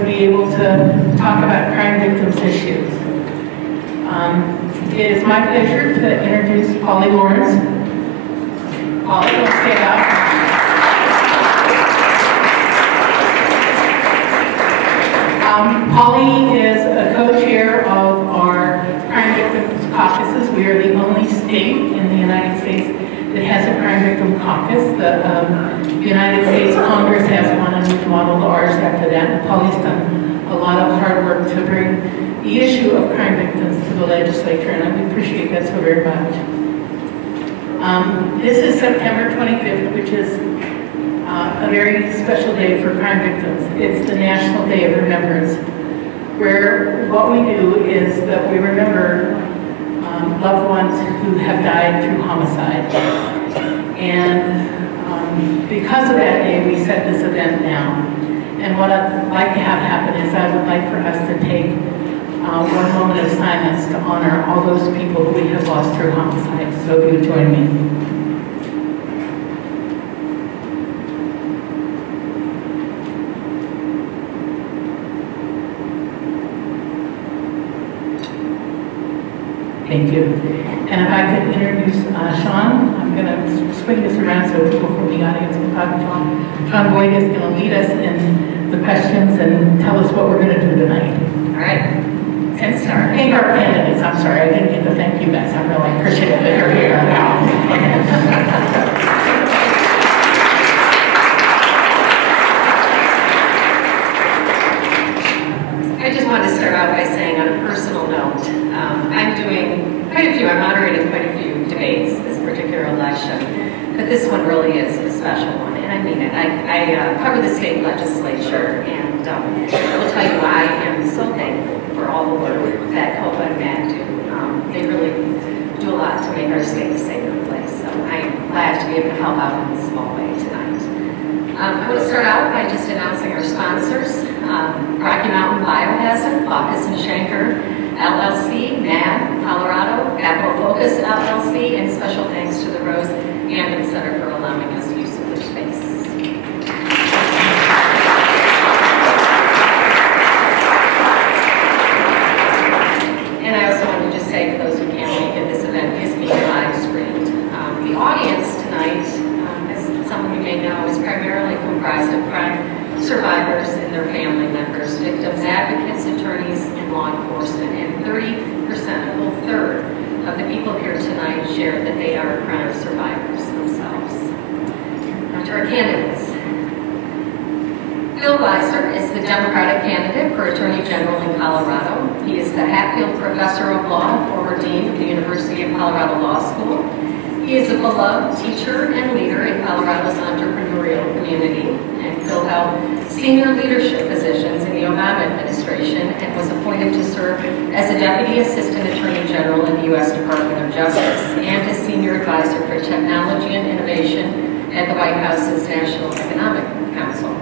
to be able to talk about crime victims issues. It is my pleasure to introduce Polly Lawrence. Polly, don't stand up. Polly is a co-chair of our crime victims caucuses. We are the only state in the United States that has a crime victim caucus. The United States Congress has one, and we've modeled ours after that. Polly's done a lot of hard work to bring the issue of crime victims to the legislature, and I appreciate that so very much. This is September 25th, which is a very special day for crime victims. It's the National Day of Remembrance, where what we do is that we remember loved ones who have died through homicide. And because of that day, we set this event now. And what I'd like to have happen is I would like for us to take one moment of silence to honor all those people who we have lost through homicide. So if you would join me. Thank you. And if I could introduce Sean, I'm going to swing this around so people from the audience can talk to Sean. Sean Boyd is going to lead us in the questions and tell us what we're going to do tonight. All right. And start. Thank our candidates. I'm sorry, I didn't get to thank you guys. I'm really appreciative that you're here now. I just wanted to start out by saying, on a personal note, I'm doing I'm moderating quite a few debates this particular election, but this one really is a special one, and I mean it. I cover the state legislature, and I will tell you I am so thankful for all the work that COVA and MAD do. They really do a lot to make our state a safer place, so I am glad to be able to help out in a small way tonight. I want to start out by just announcing our sponsors. Rocky Mountain Biohazard, Bacchus and Schenker, LLC, MAD, Colorado, Capital Focus, LLC, and special thanks to the Rose Hammond Center for allowing us use of their space. And I also wanted to just say, for those who can't make it, this event is being live streamed. The audience tonight, as some of you may know, is primarily comprised of crime survivors and their family members, victims, advocates, attorneys, and law enforcement. And 30%, a whole third, of the people here tonight share that they are crime survivors themselves. Now to our candidates. Bill Weiser is the Democratic candidate for Attorney General in Colorado. He is the Hatfield Professor of Law and former Dean of the University of Colorado Law School. He is a beloved teacher and leader in Colorado's entrepreneurial community. And Bill held senior leadership positions in the Obama administration and was appointed to serve as a Deputy Assistant Attorney General in the U.S. Department of Justice and as Senior Advisor for Technology and Innovation at the White House's National Economic Council.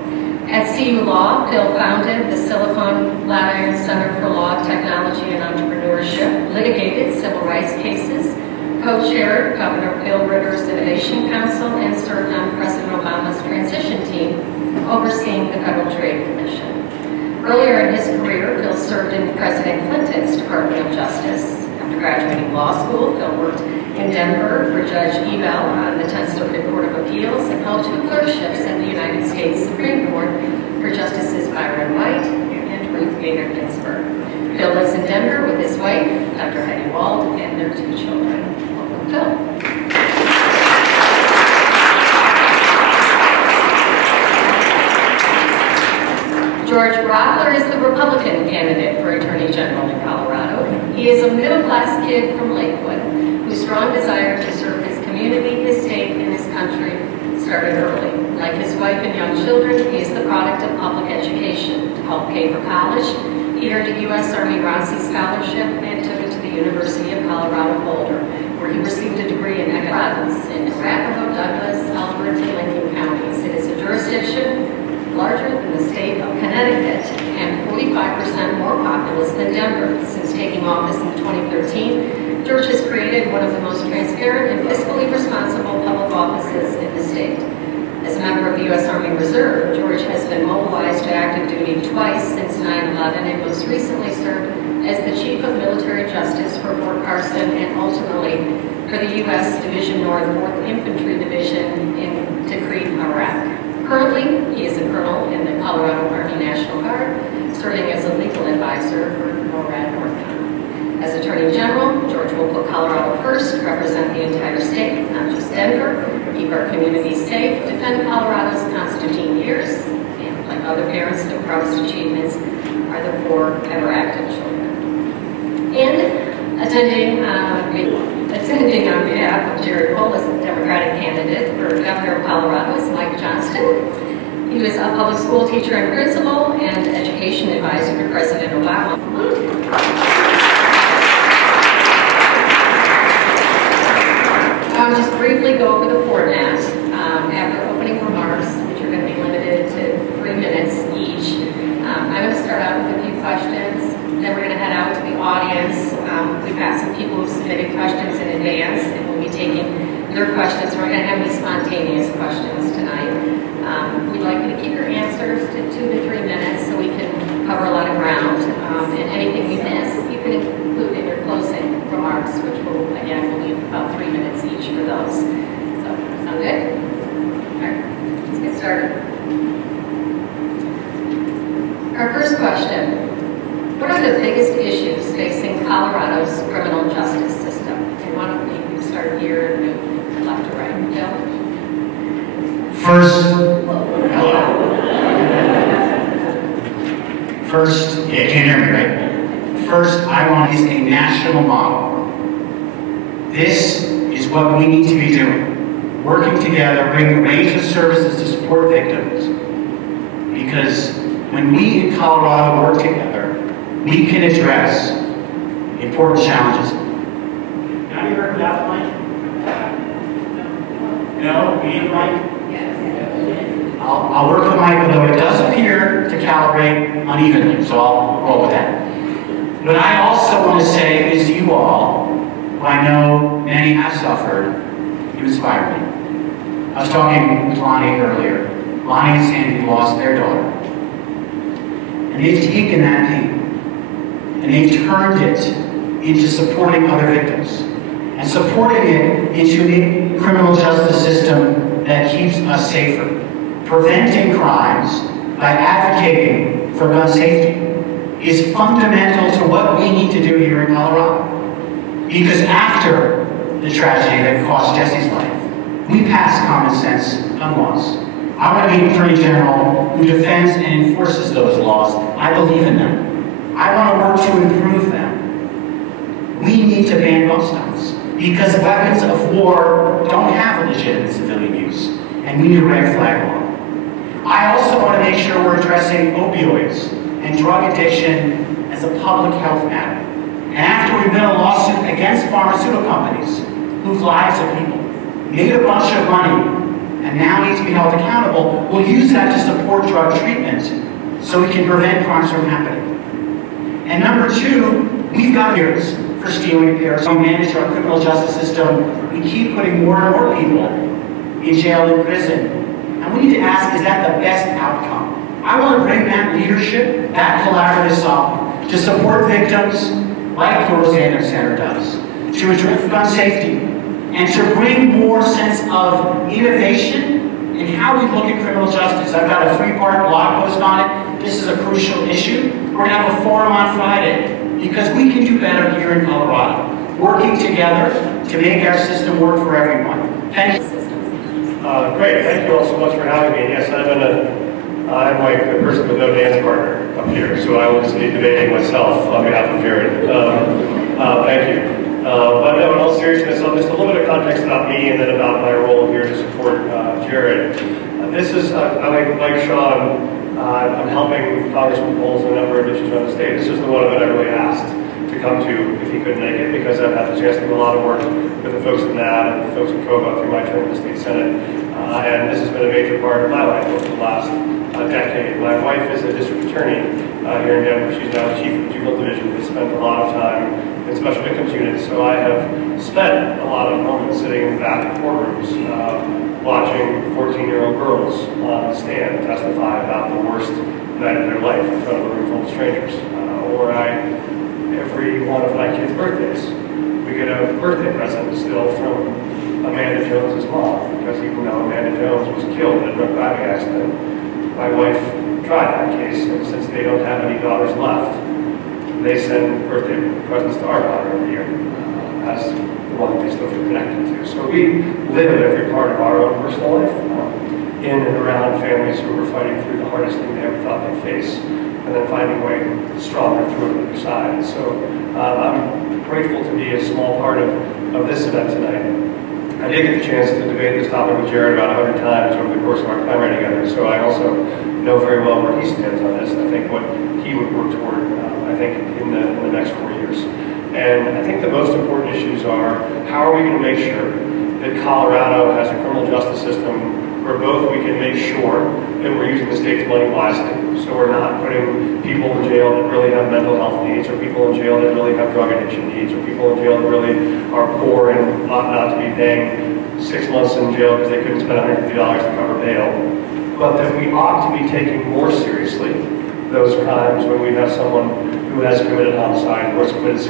At CU Law, Bill founded the Silicon Flatiron Center for Law, Technology, and Entrepreneurship, litigated civil rights cases, co-chaired Governor Bill Ritter's Innovation Council, and served on President Obama's transition team, overseeing the Federal Trade Commission. Earlier in his career, Bill served in President Clinton's Department of Justice. After graduating law school, Bill worked in Denver for Judge Ebell on the 10th Circuit Court of Appeals and held 2 clerkships at the United States Supreme Court for Justices Byron White and Ruth Bader Ginsburg. Bill lives in Denver with his wife, Dr. Heidi Wald, and their 2 children. Welcome, Bill. George Brauchler is the Republican candidate for Attorney General in Colorado. He is a middle-class kid from Lakewood whose strong desire to serve his community, his state, and his country started early. Like his wife and young children, he is the product of public education. To help pay for college, he earned a U.S. Army ROTC scholarship and took it to the University of Colorado Boulder, where he received a degree in economics in Arapahoe, Douglas, Elbert, and Lincoln counties. It is a jurisdiction larger than the state of Connecticut and 45% more populous than Denver. Since taking office in 2013, George has created one of the most transparent and fiscally responsible public offices in the state. As a member of the U.S. Army Reserve, George has been mobilized to active duty twice since 2011 and most recently served as the Chief of Military Justice for Fort Carson and ultimately for the U.S. Division North 4th Infantry Division in Tikrit, Iraq. Currently, he is a colonel in the Colorado Army National Guard, serving as a legal advisor for NORAD Northcom. As Attorney General, George will put Colorado first, represent the entire state, not just Denver, keep our communities safe, defend Colorado's Constitution years, and like other parents, their proudest achievements are the 4 ever active children. And attending on behalf of Jared Polis, the Democratic candidate for Governor of Colorado, is Mike Johnston. He was a public school teacher and principal and education advisor to President Obama. I'll just briefly go over the format. After opening remarks, which are going to be limited to 3 minutes each, I'm going to start out with a few questions. Then we're going to head out to the audience. We've got some people who submitted questions in advance, and we'll be taking their questions. We're going to have any spontaneous questions tonight. We'd like you to keep your answers to 2 to 3 minutes so we can cover a lot of ground. And anything you miss, you can include in your closing remarks, which will, again, we'll leave about 3 minutes each for those. So, sound good? All right, let's get started. Our first question. What are the biggest issues facing Colorado's criminal justice system? And why don't we start here and move left to right? Joe? First, yeah, you can't hear me, right? First, I want is a national model. This is what we need to be doing. Working together, bringing a range of services to support victims. Because when we in Colorado work together, we can address important challenges. Can I be heard without the mic? No? We need the mic? I'll work with the mic, although it does appear to calibrate unevenly, so I'll roll with that. What I also want to say is you all, who I know many have suffered, you inspire me. I was talking with Lonnie earlier. Lonnie and Sandy lost their daughter. And they've taken that pain and they've turned it into supporting other victims and supporting it into a criminal justice system that keeps us safer, preventing crimes by advocating for gun safety is fundamental to what we need to do here in Colorado. Because after the tragedy that cost Jesse's life, we passed common sense gun laws. I want to be an Attorney General who defends and enforces those laws. I believe in them. I want to work to improve them. We need to ban gun stops because weapons of war don't have a legitimate civilian use, and we need a red flag law. I also want to make sure we're addressing opioids and drug addiction as a public health matter. And after we've been a lawsuit against pharmaceutical companies whose lives of people made a bunch of money and now need to be held accountable, we'll use that to support drug treatment so we can prevent crimes from happening. And number 2, we've got years for stealing appears. We manage our criminal justice system. We keep putting more and more people in jail and prison. And we need to ask, is that the best outcome? I want to bring that leadership, that collaborative solving, to support victims like the Rosanna Center does, to address gun safety, and to bring more sense of innovation in how we look at criminal justice. I've got a 3-part blog post on it. This is a crucial issue. We're going to have a forum on Friday because we can do better here in Colorado, working together to make our system work for everyone. Thank you. Great, thank you all so much for having me. Yes, I'm like the person with no dance partner up here, so I will just be debating myself on behalf of Jared. Thank you. But no, in all seriousness, just a little bit of context about me and then about my role here to support Jared. This is, like Sean, I'm helping Congressman Polis in a number of issues around the state. This is the one that I really asked to come to if he couldn't make it, because I've had the chance to do a lot of work with the folks at NAD and the folks at COVA through my term in the state Senate. And this has been a major part of my life over the last decade. My wife is a district attorney here in Denver. She's now the chief of the juvenile division. We spent a lot of time in special victims units, so I have spent a lot of moments sitting in the back of courtrooms watching 14-year-old girls on the stand testify about the worst night of their life in front of a room full of strangers. Or every one of my kids' birthdays, we get a birthday present still from Amanda Jones's mom, because even though Amanda Jones was killed in a drunk driving accident, my wife tried that case, and since they don't have any daughters left, they send birthday presents to our daughter every year as the one that they still feel connected to. So we live in every part of our own personal life, in and around families who are fighting through the hardest thing they ever thought they'd face, and then finding a way stronger through it on the other side. So I'm grateful to be a small part of this event tonight. I did get the chance to debate this topic with Jared about 100 times over the course of our time together, so I also know very well where he stands on this, and I think what he would work toward, I think, in the next 4 years. And I think the most important issues are, how are we going to make sure that Colorado has a criminal justice system where both we can make sure that we're using the state's money wisely, so we're not putting people in jail that really have mental health needs, or people in jail that really have drug addiction needs, or people in jail that really are poor and ought not to be paying 6 months in jail because they couldn't spend $150 to cover bail. But that we ought to be taking more seriously those crimes when we have someone who has committed homicide, who has committed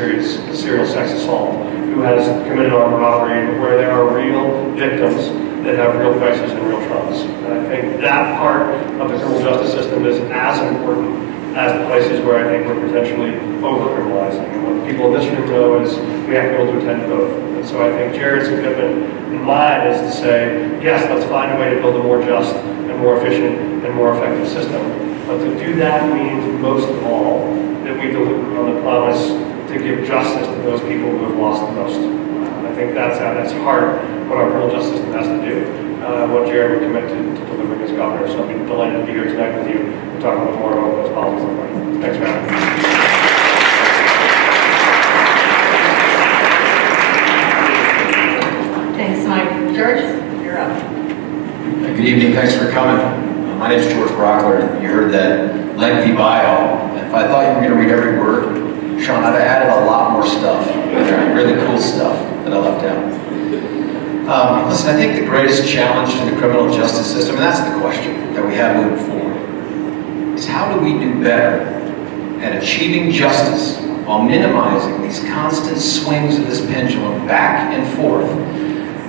serial sex assault, who has committed armed robbery, where there are real victims that have real crises and real traumas. And I think that part of the criminal justice system is as important as the places where I think we're potentially over-criminalizing. And what people in this room know is we have to be able to attend to both. And so I think Jared's commitment and mine is to say, yes, let's find a way to build a more just and more efficient and more effective system. But to do that means, most of all, that we deliver on the promise to give justice to those people who have lost the most. I think that's heart what our criminal justice system has to do, what Jared would commit to delivering as governor. So I'm delighted to be here tonight with you and talk a little more about what those policies look like. Thanks for having me. Thanks, Mike. George, you're up. Good evening. Thanks for coming. My name is George Brauchler. You heard that lengthy bio. If I thought you were going to read every word, Sean, I've added a lot more stuff, really cool stuff that I left out. Listen, I think the greatest challenge to the criminal justice system, and that's the question that we have moving forward, is how do we do better at achieving justice while minimizing these constant swings of this pendulum back and forth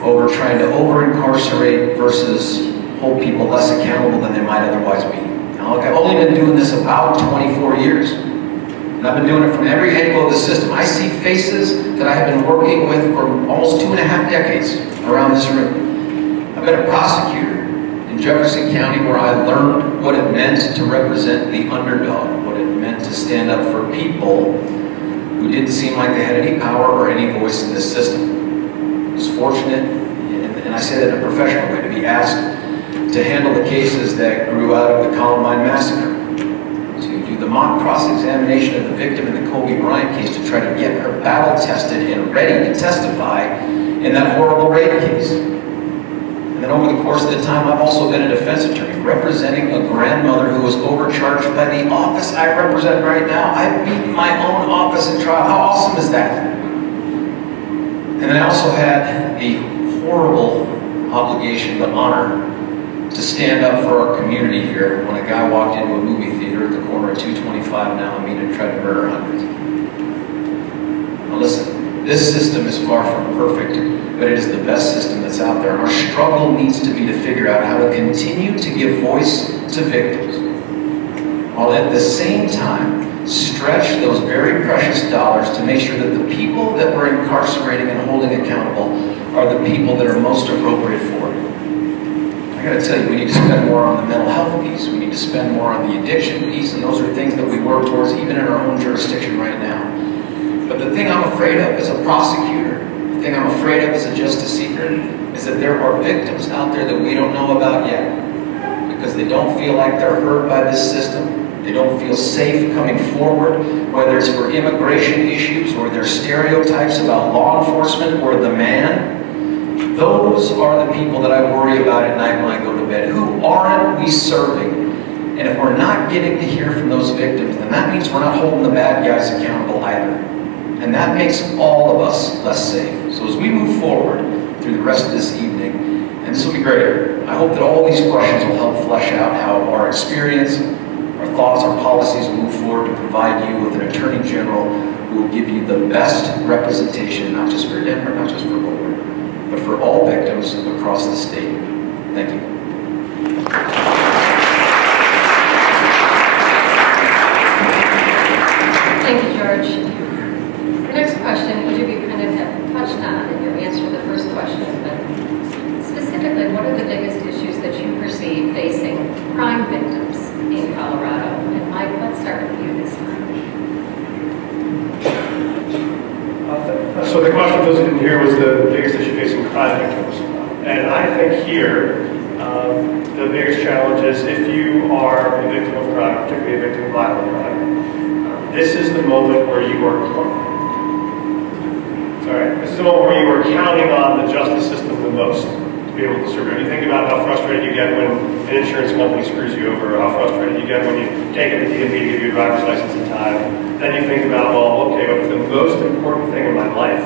over trying to over-incarcerate versus hold people less accountable than they might otherwise be. Now, look, I've only been doing this about 24 years. And I've been doing it from every angle of the system. I see faces that I have been working with for almost 2.5 decades around this room. I've been a prosecutor in Jefferson County where I learned what it meant to represent the underdog, what it meant to stand up for people who didn't seem like they had any power or any voice in this system. I was fortunate, and I say that in a professional way, to be asked to handle the cases that grew out of the Columbine massacre, to do the mock cross-examination of the victim in the Kobe Bryant case to try to get her battle-tested and ready to testify in that horrible rape case. And then over the course of the time, I've also been a defense attorney representing a grandmother who was overcharged by the office I represent right now. I beat my own office in trial. How awesome is that? And then I also had the horrible obligation, the honor, to stand up for our community here when a guy walked into a movie theater at the corner of 225 now and tried to murder hundreds. Now listen, this system is far from perfect, but it is the best system that's out there. And our struggle needs to be to figure out how to continue to give voice to victims, while at the same time stretch those very precious dollars to make sure that the people that we're incarcerating and holding accountable are the people that are most appropriate for it. I gotta tell you, we need to spend more on the mental health piece. We need to spend more on the addiction piece, and those are things that we work towards even in our own jurisdiction right now. But the thing I'm afraid of as a prosecutor, the thing I'm afraid of as a justice seeker, is that there are victims out there that we don't know about yet because they don't feel like they're heard by this system. They don't feel safe coming forward, whether it's for immigration issues or their stereotypes about law enforcement or the man. Those are the people that I worry about at night when I go to bed. Who aren't we serving? And if we're not getting to hear from those victims, then that means we're not holding the bad guys accountable either. And that makes all of us less safe. So as we move forward through the rest of this evening, and this will be great, I hope that all these questions will help flesh out how our experience, our thoughts, our policies move forward to provide you with an Attorney General who will give you the best representation, not just for Denver, not just for Boulder, but for all victims across the state. Thank you. Thank you, George. The next question, which you kind of have touched on in your answer to the first question, but specifically, what are the biggest issues that you perceive facing crime victims in Colorado? And Mike, let's start with you this time. So the question, for those who didn't hear, was the biggest issue facing crime victims. And I think here, the biggest challenge is if you are a victim of crime, particularly a victim of violent crime, this is the moment where you are this is the moment where you are counting on the justice system the most to be able to survive. You think about how frustrated you get when an insurance company screws you over, or how frustrated you get when you can't get the DMV to give you a driver's license in time. Then you think about, well, okay, but the most important thing in my life,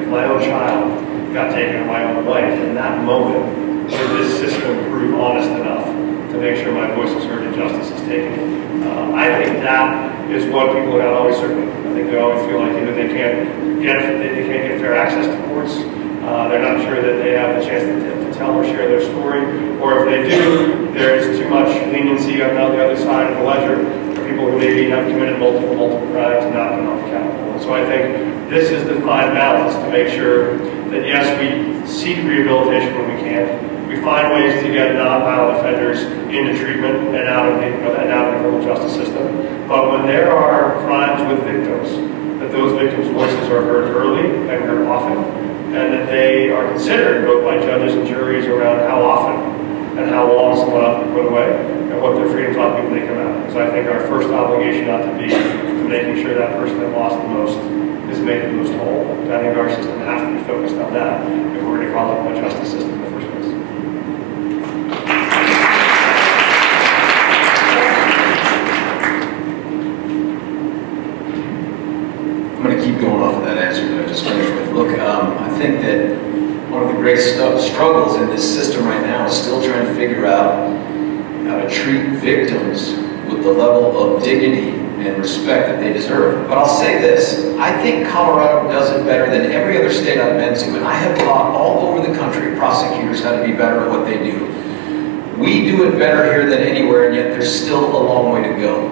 if my own child got taken in my own life, in that moment, would this system prove honest enough to make sure my voice is heard and justice is taken? I think that is what people are not always certain. I think they always feel like either they can't get fair access to courts, they're not sure that they have the chance to tell or share their story, or if they do, there is too much leniency on the other side of the ledger for people who maybe have committed multiple crimes and not been held accountable. And so I think this is the fine balance to make sure that yes, we seek rehabilitation when we can. We find ways to get non-violent offenders into treatment and out of the criminal justice system. But when there are crimes with victims, that those victims' voices are heard early and heard often, and that they are considered both by judges and juries around how often and how long someone ought to be put away and what their freedoms ought to be when they come out. So I think our first obligation ought to be to making sure that person that lost the most is made the most whole. I think our system has to be focused on that if we're going to call it a justice system in the first place. I'm going to keep going off of that answer that I just finished with. Look, I think that one of the great struggles in this system right now is still trying to figure out how to treat victims with the level of dignity and respect that they deserve. But I'll say this, I think Colorado does it better than every other state I've been to, and I have taught all over the country prosecutors how to be better at what they do. We do it better here than anywhere, and yet there's still a long way to go.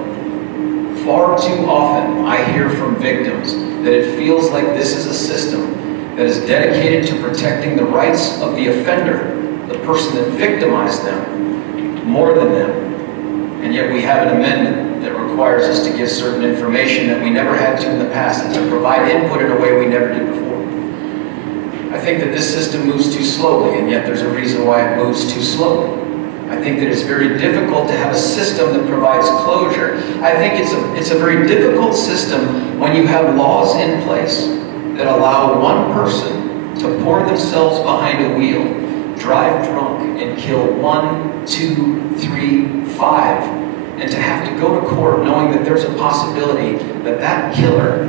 Far too often, I hear from victims that it feels like this is a system that is dedicated to protecting the rights of the offender, the person that victimized them, more than them. And yet we have an amendment that requires us to give certain information that we never had to in the past and to provide input in a way we never did before. I think that this system moves too slowly, and yet there's a reason why it moves too slowly. I think that it's very difficult to have a system that provides closure. I think it's a very difficult system when you have laws in place that allow one person to pour themselves behind a wheel, drive drunk, and kill 1, 2, 3, 5, and to have to go to court knowing that there's a possibility that that killer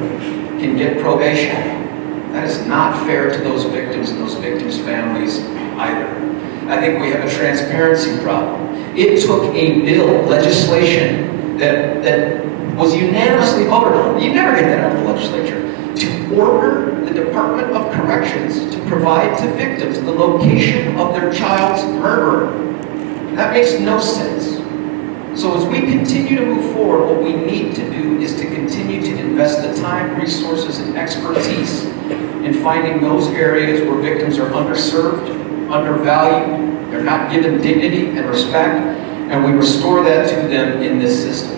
can get probation. That is not fair to those victims and those victims' families either. I think we have a transparency problem. It took a bill, legislation, that was unanimously voted on. You never get that out of the legislature. To order the Department of Corrections to provide to victims the location of their child's murderer. That makes no sense. So as we continue to move forward, what we need to do is to continue to invest the time, resources, and expertise in finding those areas where victims are underserved, undervalued, they're not given dignity and respect, and we restore that to them in this system.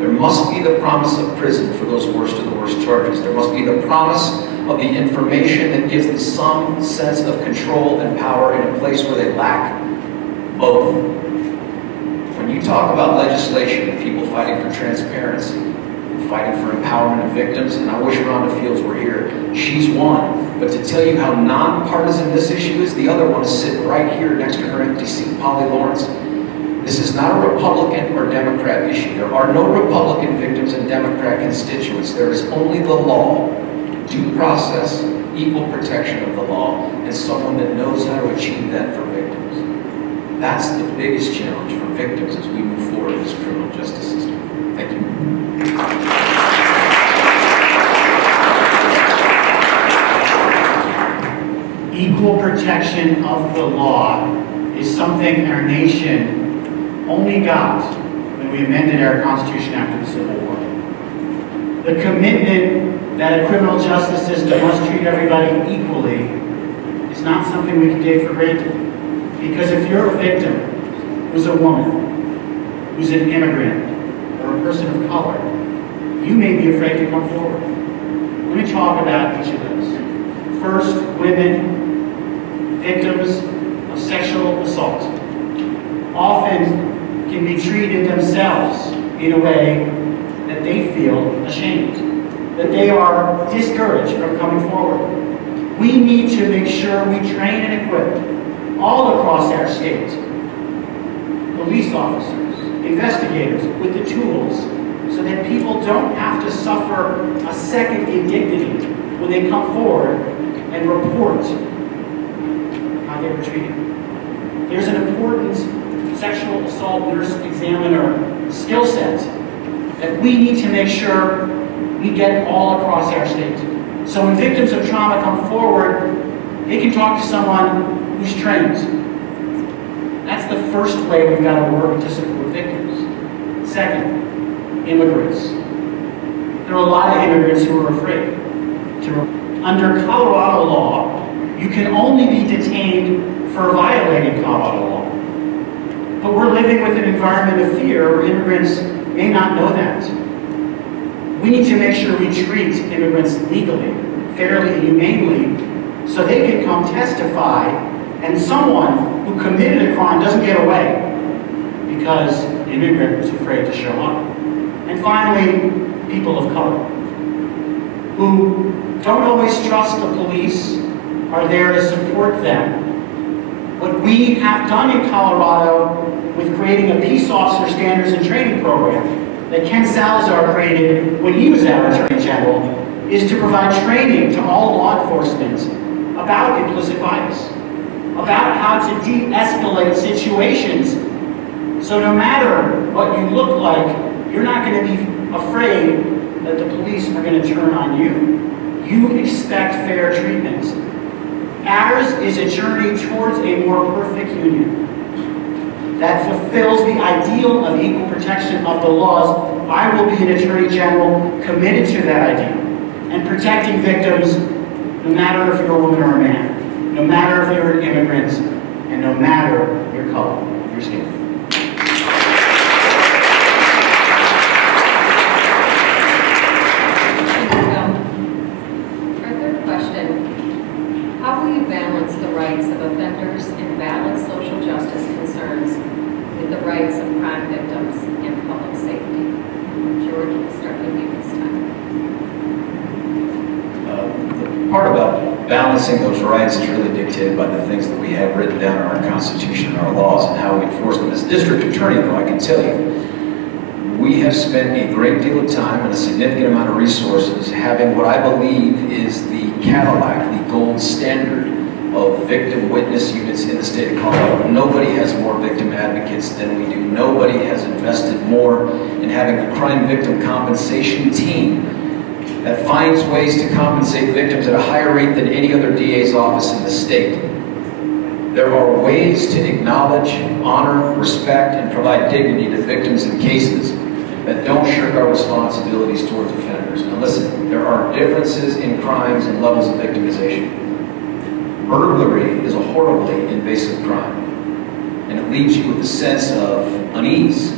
There must be the promise of prison for those worst of the worst charges. There must be the promise of the information that gives them some sense of control and power in a place where they lack both. When you talk about legislation and people fighting for transparency, fighting for empowerment of victims, and I wish Rhonda Fields were here, she's one. But to tell you how nonpartisan this issue is, the other one is sitting right here next to her empty seat, Polly Lawrence. This is not a Republican or Democrat issue. There are no Republican victims and Democrat constituents. There is only the law, due process, equal protection of the law, and someone that knows how to achieve that for victims. That's the biggest challenge for victims as we move forward in this criminal justice system. Thank you. Equal protection of the law is something our nation only got when we amended our Constitution after the Civil War. The commitment that a criminal justice system must treat everybody equally is not something we can take for granted. Because if you're a victim who's a woman, who's an immigrant, or a person of color, you may be afraid to come forward. Let me talk about each of those. First, women, victims of sexual assault, often can be treated themselves in a way that they feel ashamed, that they are discouraged from coming forward. We need to make sure we train and equip all across our state, police officers, investigators, with the tools so that people don't have to suffer a second indignity when they come forward and report how they were treated. There's an important sexual assault nurse examiner skill set that we need to make sure we get all across our state. So when victims of trauma come forward, they can talk to someone who's trained. That's the first way we've got to work to support victims. Second, immigrants. There are a lot of immigrants who are afraid. Under Colorado law, you can only be detained for violating Colorado law. But we're living with an environment of fear where immigrants may not know that. We need to make sure we treat immigrants legally, fairly, and humanely, so they can come testify, and someone who committed a crime doesn't get away because the immigrant was afraid to show up. And finally, people of color, who don't always trust the police, are there to support them. What we have done in Colorado with creating a peace officer standards and training program that Ken Salazar created when he was our Attorney General is to provide training to all law enforcement about implicit bias, about how to de-escalate situations. So no matter what you look like, you're not going to be afraid that the police are going to turn on you. You expect fair treatment. Ours is a journey towards a more perfect union that fulfills the ideal of equal protection of the laws. I will be an Attorney General committed to that ideal and protecting victims no matter if you're a woman or a man, no matter if you're an immigrant, and no matter your color, your skin. Our third question, how will you balance the rights of offenders and valid social justice concerns with the rights of crime victims and public safety? George, we'll start with you this time. The part about balancing those rights is really dictated by the things that we have written down in our Constitution and our laws and how we enforce them. As district attorney, though, I can tell you, we have spent a great deal of time and a significant amount of resources having what I believe is the Cadillac, the gold standard of victim witness units in the state of Colorado. Nobody has more victim advocates than we do. Nobody has invested more in having a crime victim compensation team that finds ways to compensate victims at a higher rate than any other DA's office in the state. There are ways to acknowledge, honor, respect, and provide dignity to victims in cases that don't shirk our responsibilities towards offenders. Now listen, there are differences in crimes and levels of victimization. Burglary is a horribly invasive crime, and it leaves you with a sense of unease,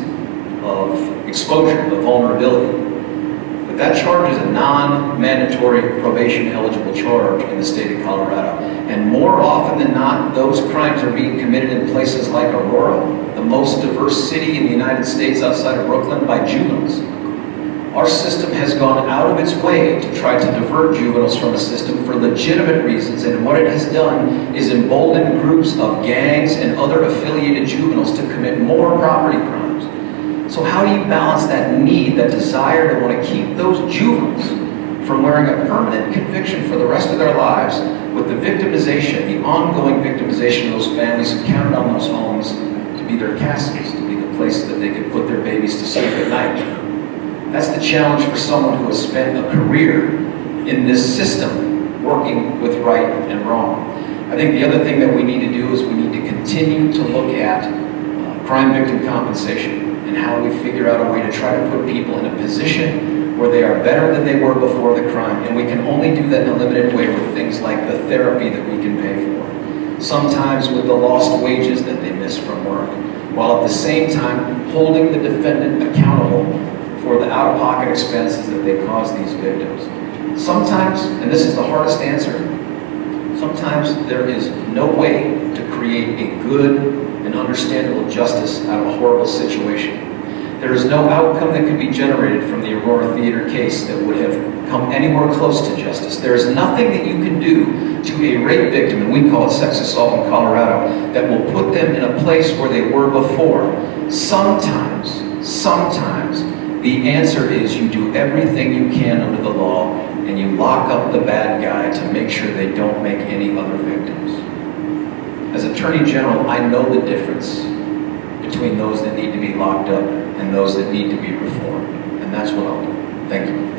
of exposure, of vulnerability. But that charge is a non-mandatory probation-eligible charge in the state of Colorado. And more often than not, those crimes are being committed in places like Aurora, the most diverse city in the United States outside of Brooklyn, by juveniles. Our system has gone out of its way to try to divert juveniles from the system for legitimate reasons, and what it has done is embolden groups of gangs and other affiliated juveniles to commit more property crimes. So how do you balance that need, that desire to want to keep those juveniles from wearing a permanent conviction for the rest of their lives with the victimization, the ongoing victimization of those families who counted on those homes to be their castles, to be the place that they could put their babies to sleep at night? That's the challenge for someone who has spent a career in this system working with right and wrong. I think the other thing that we need to do is we need to continue to look at crime victim compensation and how do we figure out a way to try to put people in a position where they are better than they were before the crime. And we can only do that in a limited way with things like the therapy that we can pay for. Sometimes with the lost wages that they miss from work, while at the same time holding the defendant accountable for the out-of-pocket expenses that they cause these victims. Sometimes, and this is the hardest answer, sometimes there is no way to create a good and understandable justice out of a horrible situation. There is no outcome that could be generated from the Aurora Theater case that would have come anywhere close to justice. There is nothing that you can do to a rape victim, and we call it sex assault in Colorado, that will put them in a place where they were before. Sometimes, the answer is you do everything you can under the law and you lock up the bad guy to make sure they don't make any other victims. As Attorney General, I know the difference between those that need to be locked up and those that need to be reformed. And that's what I'll do. Thank you.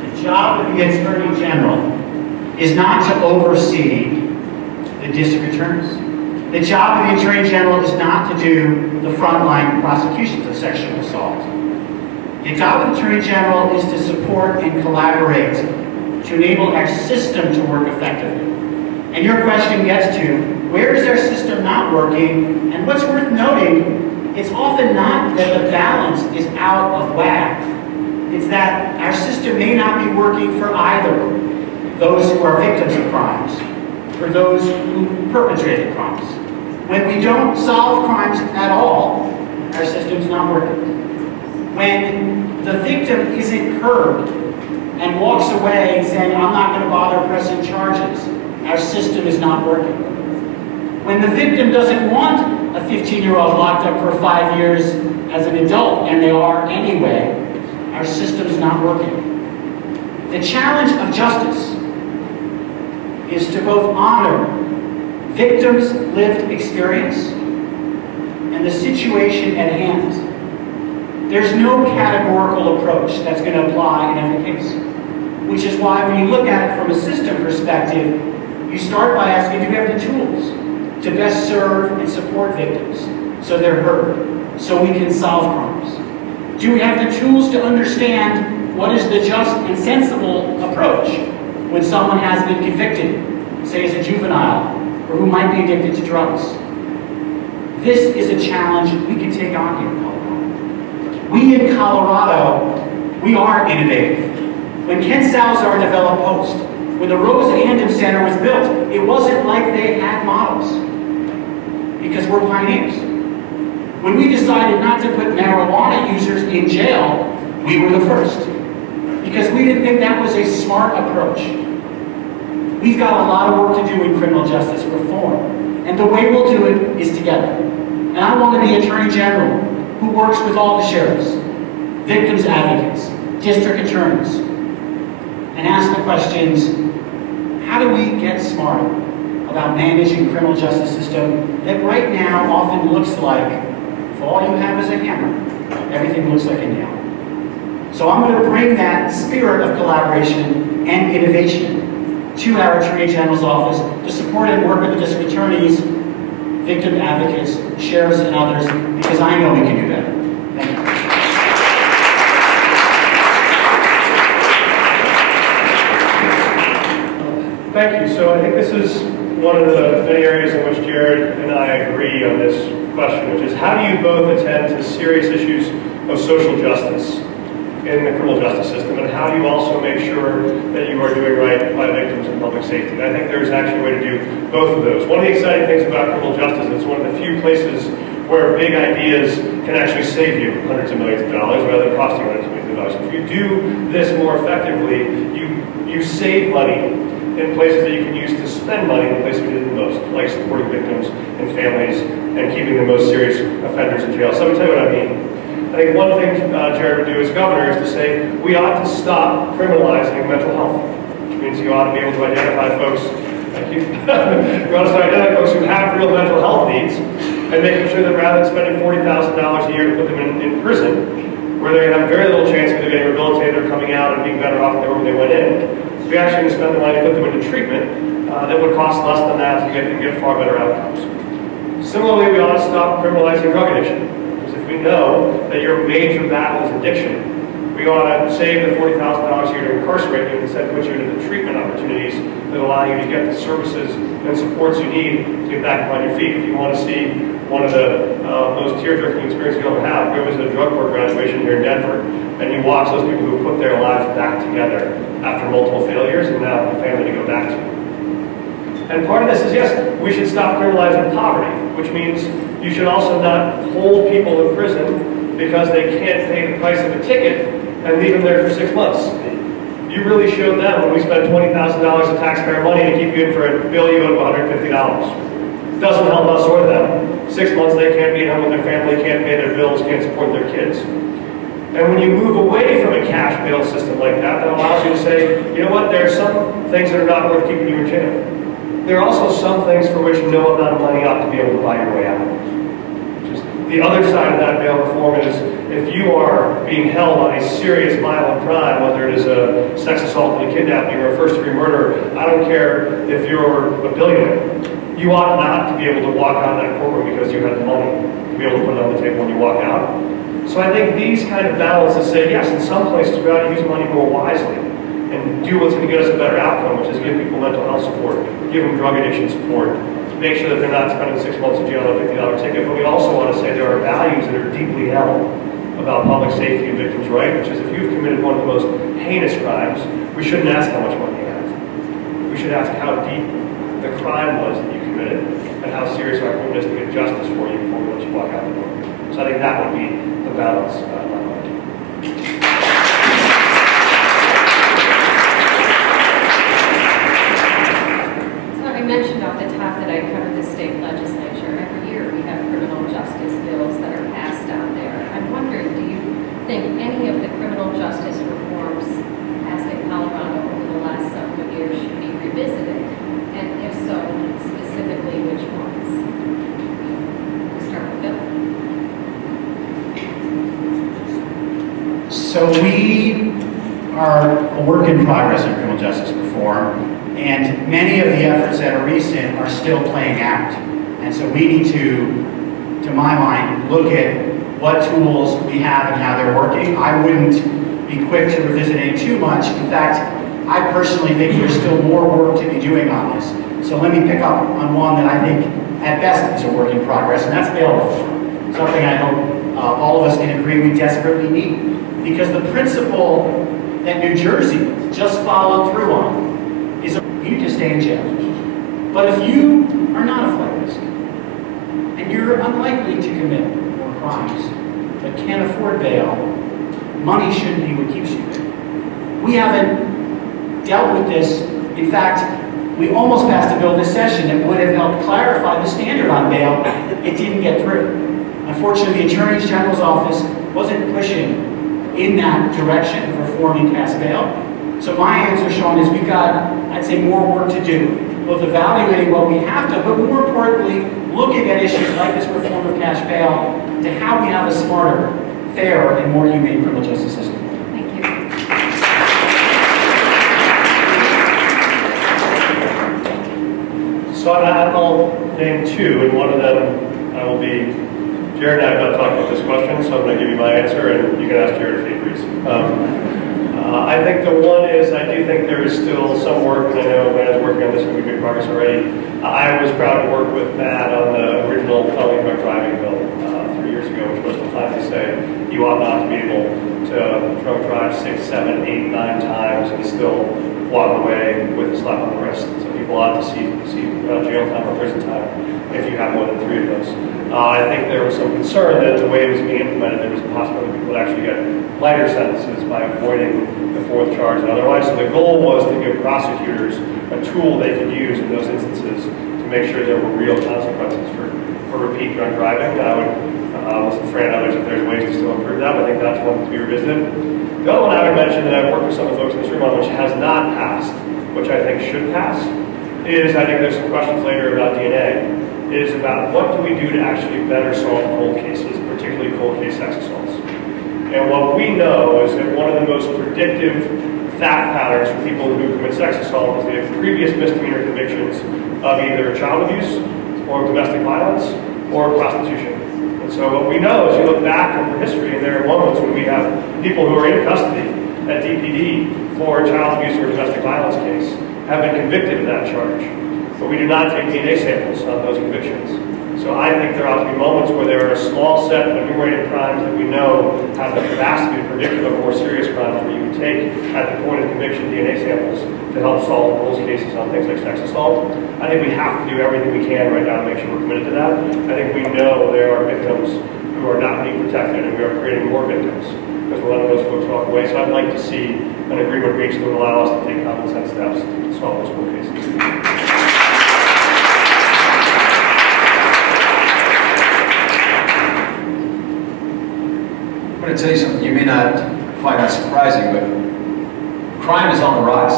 The job of the Attorney General is not to oversee the district attorneys. The job of the Attorney General is not to do the frontline prosecutions of sexual assault. The job of the Attorney General is to support and collaborate to enable our system to work effectively. And your question gets to, where is our system not working? And what's worth noting, it's often not that the balance is out of whack. It's that our system may not be working for either those who are victims of crimes or those who perpetrated crimes. When we don't solve crimes at all, our system's not working. When the victim isn't heard and walks away saying, I'm not going to bother pressing charges, our system is not working. When the victim doesn't want a 15-year-old locked up for 5 years as an adult, and they are anyway, our system is not working. The challenge of justice is to both honor victims' lived experience and the situation at hand. There's no categorical approach that's going to apply in every case, which is why when you look at it from a system perspective, you start by asking, do we have the tools to best serve and support victims so they're heard, so we can solve crimes? Do we have the tools to understand what is the just and sensible approach when someone has been convicted, say as a juvenile, or who might be addicted to drugs? This is a challenge we can take on here in Colorado. We in Colorado, we are innovative. When Ken Salazar developed Post, when the Rose and Andem Center was built, it wasn't like they had models, because we're pioneers. When we decided not to put marijuana users in jail, we were the first, because we didn't think that was a smart approach. We've got a lot of work to do in criminal justice reform, and the way we'll do it is together. And I want to be Attorney General who works with all the sheriffs, victims advocates, district attorneys, and ask the questions, how do we get smarter about managing criminal justice system that right now often looks like, if all you have is a hammer, everything looks like a nail. So I'm going to bring that spirit of collaboration and innovation to our Attorney General's office to support and work with the district attorneys, victim advocates, sheriffs, and others, because I know we can do better. Thank you. Thank you. So I think this is one of the many areas in which Jared and I agree on this question, which is how do you both attend to serious issues of social justice in the criminal justice system, and how do you also make sure that you are doing right by victims and public safety? And I think there's actually a way to do both of those. One of the exciting things about criminal justice is it's one of the few places where big ideas can actually save you hundreds of millions of dollars rather than costing hundreds of millions of dollars. If you do this more effectively, you save money in places that you can use to spend money in the places we did the most, like supporting victims and families and keeping the most serious offenders in jail. So let me tell you what I mean. I think one thing Jared would do as governor is to say we ought to stop criminalizing mental health, which means you ought to be able to identify folks thank you. We want to start identifying folks who have real mental health needs and making sure that rather than spending $40,000 a year to put them in prison, where they have very little chance of either getting rehabilitated or coming out and being better off than they were when they went in, we actually spend the money to put them into treatment that would cost less than that and get far better outcomes. Similarly, we ought to stop criminalizing drug addiction. Because if we know that your major battle is addiction, we ought to save the $40,000 a year to incarcerate you and instead put you into the treatment opportunities that allow you to get the services and supports you need to get back on your feet. If you want to see one of the most tear-jerking experiences you'll ever have, we was at a drug court graduation here in Denver, and you watch those people who put their lives back together after multiple failures and now have a family to go back to. And part of this is, yes, we should stop criminalizing poverty, which means you should also not hold people in prison because they can't pay the price of a ticket and leave them there for 6 months. You really showed them when we spent $20,000 of taxpayer money to keep you in for a bill you owe $150. It doesn't help us or them. 6 months they can't be at home with their family, can't pay their bills, can't support their kids. And when you move away from a cash bail system like that, that allows you to say, you know what, there are some things that are not worth keeping you in jail. There are also some things for which no amount of money ought to be able to buy your way out. The other side of that bail reform is if you are being held on a serious violent crime, whether it is a sex assault and a kidnapping or a first-degree murder, I don't care if you're a billionaire, you ought not to be able to walk out of that courtroom because you had the money to be able to put it on the table when you walk out. So I think these kind of balances say, yes, in some places we ought to use money more wisely and do what's going to get us a better outcome, which is give people mental health support, give them drug addiction support, make sure that they're not spending 6 months in jail on a $50 ticket. But we also want to say there are values that are deeply held about public safety and victims' rights, which is if you've committed one of the most heinous crimes, we shouldn't ask how much money you have. We should ask how deep the crime was that you committed and how serious our commitment is to get justice for you before we let you walk out the door. So I think that would be the balance. Mentioned off the top that I covered the state legislature. Every year we have criminal justice bills that are passed down there. I'm wondering, do you think any of the criminal justice reforms passed in Colorado over the last several years should be revisited? And if so, specifically which ones? We'll start with Bill. So we are a work in progress in criminal justice reform. And many of the efforts that are recent are still playing out. And so we need to my mind, look at what tools we have and how they're working. I wouldn't be quick to revisit any too much. In fact, I personally think there's still more work to be doing on this. So let me pick up on one that I think at best is a work in progress, and that's bail reform. Something I hope all of us can agree we desperately need. Because the principle that New Jersey just followed through on is you just stay in jail. But if you are not a flight risk, and you're unlikely to commit more crimes, but can't afford bail, money shouldn't be what keeps you there. We haven't dealt with this. In fact, we almost passed a bill this session that would have helped clarify the standard on bail. It didn't get through. Unfortunately, the Attorney General's office wasn't pushing in that direction of reforming cash bail. So my answer, Sean, is we've got, I'd say, more work to do, both evaluating what we have to, but more importantly, looking at issues like this reform of cash bail to how we have a smarter, fairer, and more humane criminal justice system. Thank you. So I'll name two, and one of them I will be, Jared and I have not talked about this question, so I'm going to give you my answer, and you can ask Jared if he agrees. I think the one is, I do think there is still some work, and I know Matt is working on this and we've made progress already. I was proud to work with Matt on the original felony drug driving bill 3 years ago, which was to finally say you ought not to be able to drug drive 6, 7, 8, 9 times and still walk away with a slap on the wrist. So people ought to see jail time or prison time if you have more than 3 of those. I think there was some concern that the way it was being implemented, there was a possibility people would actually get lighter sentences by avoiding the 4th charge and otherwise. So the goal was to give prosecutors a tool they could use in those instances to make sure there were real consequences for repeat drunk driving. I would listen to Fran and others if there's ways to still improve that, but I think that's one to be revisited. The other one I would mention that I've worked with some of the folks in this room on, which has not passed, which I think should pass, is, I think there's some questions later about DNA, is about what do we do to actually better solve cold cases, particularly cold case sex assaults. And what we know is that one of the most predictive fact patterns for people who commit sex assault is they have previous misdemeanor convictions of either child abuse or domestic violence or prostitution. And so what we know is you look back over history and there are moments when we have people who are in custody at DPD for a child abuse or domestic violence case have been convicted of that charge. But we do not take DNA samples on those convictions. So I think there ought to be moments where there are a small set of enumerated crimes that we know have the capacity to predict of more serious crimes where you can take, at the point of conviction, DNA samples to help solve those cases on things like sex assault. I think we have to do everything we can right now to make sure we're committed to that. I think we know there are victims who are not being protected and we are creating more victims because we're letting those folks walk away. So I'd like to see an agreement reached that would allow us to take common sense steps to solve those cold cases. I'm going to tell you something you may not find that surprising, but crime is on the rise.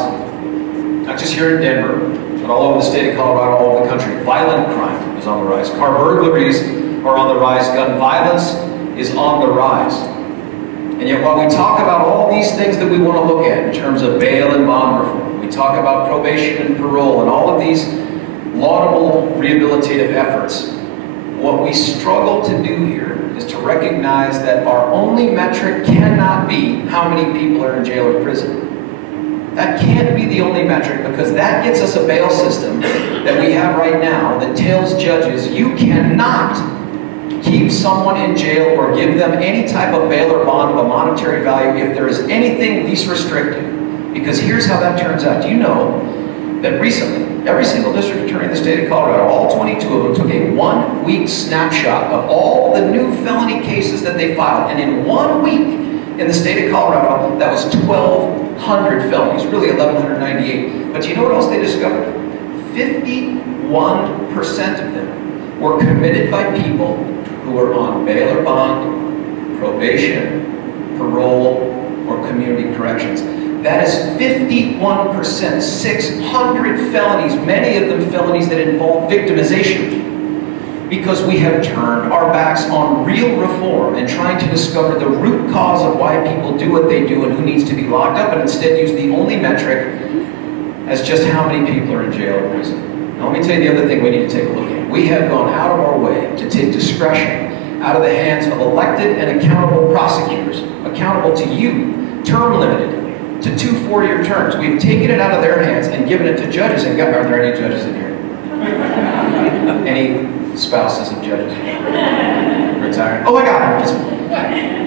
Not just here in Denver, but all over the state of Colorado, all over the country. Violent crime is on the rise. Car burglaries are on the rise. Gun violence is on the rise. And yet while we talk about all these things that we want to look at in terms of bail and bond reform, we talk about probation and parole and all of these laudable rehabilitative efforts, what we struggle to do here is to recognize that our only metric cannot be how many people are in jail or prison. That can't be the only metric because that gets us a bail system that we have right now that tells judges you cannot keep someone in jail or give them any type of bail or bond of a monetary value if there is anything least restrictive. Because here's how that turns out. Do you know that recently, every single district attorney in the state of Colorado, all 22 of them, took a 1-week snapshot of all the new felony cases that they filed. And in 1 week in the state of Colorado, that was 1,200 felonies, really 1,198. But you know what else they discovered? 51% of them were committed by people who were on bail or bond, probation, parole, or community corrections. That is 51%, 600 felonies, many of them felonies that involve victimization. Because we have turned our backs on real reform and trying to discover the root cause of why people do what they do and who needs to be locked up, and instead use the only metric as just how many people are in jail or prison. Now let me tell you the other thing we need to take a look at. We have gone out of our way to take discretion out of the hands of elected and accountable prosecutors, accountable to you, term limited, to 2 4-year terms. We've taken it out of their hands and given it to judges. And are there any judges in here? Any spouses of judges? Retired? Oh my God!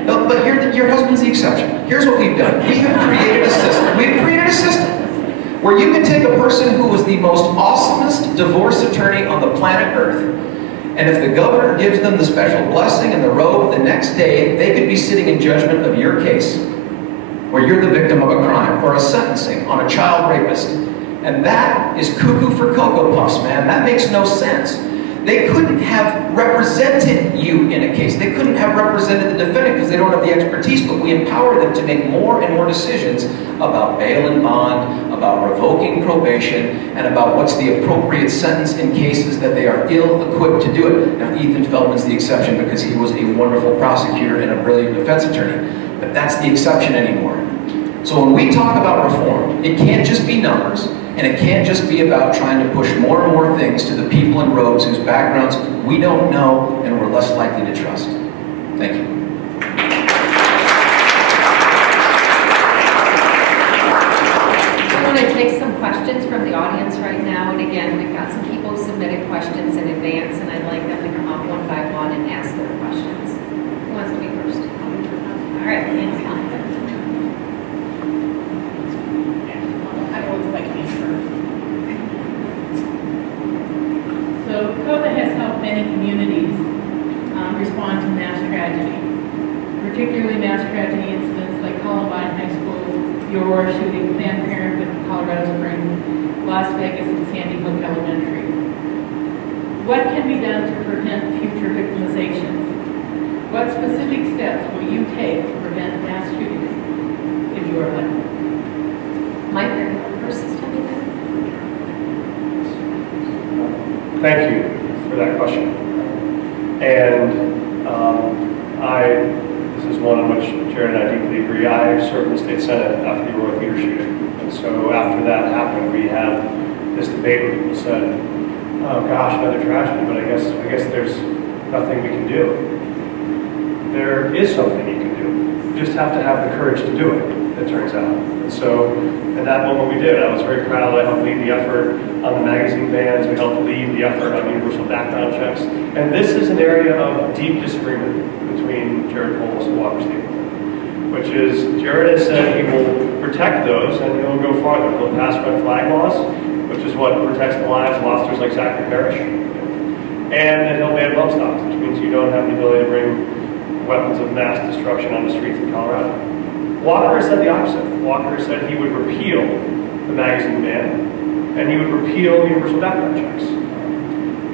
No, but your husband's the exception. Here's what we've done. We have created a system. We've created a system where you can take a person who was the most awesomest divorce attorney on the planet Earth, and if the governor gives them the special blessing and the robe the next day, they could be sitting in judgment of your case, where you're the victim of a crime, or a sentencing on a child rapist. And that is cuckoo for Cocoa Puffs, man. That makes no sense. They couldn't have represented you in a case. They couldn't have represented the defendant because they don't have the expertise, but we empower them to make more and more decisions about bail and bond, about revoking probation, and about what's the appropriate sentence in cases that they are ill-equipped to do it. Now, Ethan Feldman's the exception because he was a wonderful prosecutor and a brilliant defense attorney. But that's the exception anymore. So when we talk about reform, it can't just be numbers, and it can't just be about trying to push more and more things to the people in robes whose backgrounds we don't know and we're less likely to trust. Thank you. I want to take some questions from the audience right now. And again, we've got some people who submitted questions in advance, and I'd like them to come up one by one and ask their questions. Who wants to be first? All right, Nancy. So COVA has helped many communities respond to mass tragedy, particularly mass tragedy incidents like Columbine High School, the Aurora shooting, Planned Parenthood, Colorado Springs, Las Vegas, and Sandy Hook Elementary. What can be done to prevent future victimizations? What specific steps will you take to prevent mass shootings if you are elected? Mike, are you the first to tell me that? thank you for that question. And this is one in which Jared and I deeply agree. I served in the state senate after the Roy Theater shooting. And so after that happened, we had this debate where people said, oh gosh, another tragedy, but I guess there's nothing we can do. There is something you can do. You just have to have the courage to do it, it turns out. And so in that moment we did. I was very proud. I helped lead the effort on the magazine bans. We helped lead the effort on universal background checks. And this is an area of deep disagreement between Jared Polis and Walker State, which is Jared has said he will protect those and he'll go farther. He'll pass red flag laws, which is what protects the lives of officers like Zachary Parrish. And then he'll ban bump stocks, which means you don't have the ability to bring weapons of mass destruction on the streets of Colorado. Walker said the opposite. Walker said he would repeal the magazine ban and he would repeal universal background checks.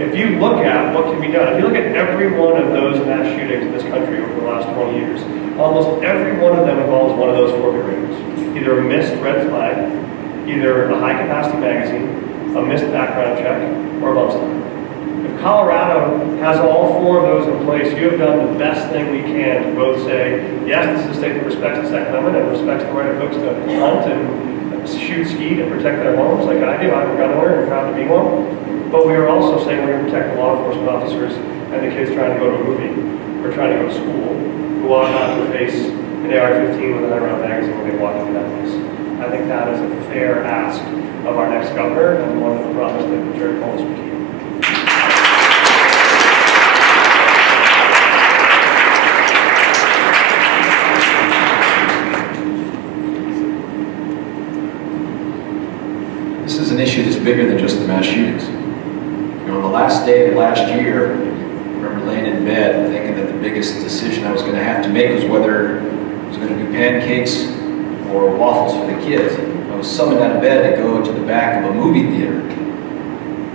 If you look at what can be done, if you look at every one of those mass shootings in this country over the last 20 years, almost every one of them involves one of those four barriers. Either a missed red flag, either a high capacity magazine, a missed background check, or a bump stock. If Colorado has all four of those in place, you have done the best thing we can to both say, yes, this is a state that respects the Second Amendment and respects the right of folks to hunt and shoot, ski, and protect their homes like I do. I'm a gun owner and proud to be one. But we are also saying we're going to protect the law enforcement officers and the kids trying to go to a movie or trying to go to school who ought not to face an AR-15 with a 9-round magazine when they walk into that place. I think that is a fair ask of our next governor and one of the promise that Jared Polis would keep. This is an issue that's bigger than just the mass shootings. On the last day of last year, I remember laying in bed thinking that the biggest decision I was going to have to make was whether I was going to do pancakes or waffles for the kids. I was summoned out of bed to go to the back of a movie theater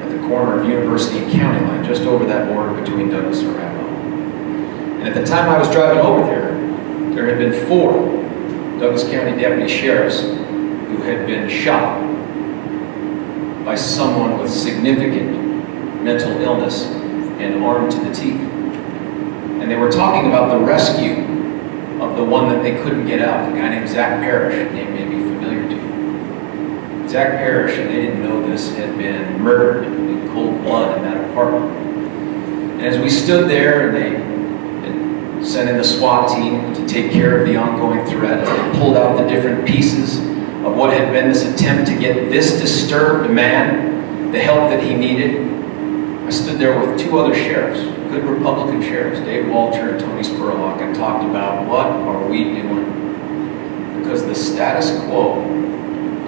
at the corner of University and County Line, just over that border between Douglas and Arapahoe. And at the time I was driving over there had been 4 Douglas County deputy sheriffs who had been shot by someone with significant mental illness and armed to the teeth. And they were talking about the rescue of the one that they couldn't get out, a guy named Zach Parrish, name may be familiar to you. Zach Parrish, and they didn't know this, had been murdered in cold blood in that apartment. And as we stood there and they had sent in the SWAT team to take care of the ongoing threat, they pulled out the different pieces of what had been this attempt to get this disturbed man the help that he needed. I stood there with 2 other sheriffs, good Republican sheriffs, Dave Walter and Tony Spurlock, and talked about what are we doing? Because the status quo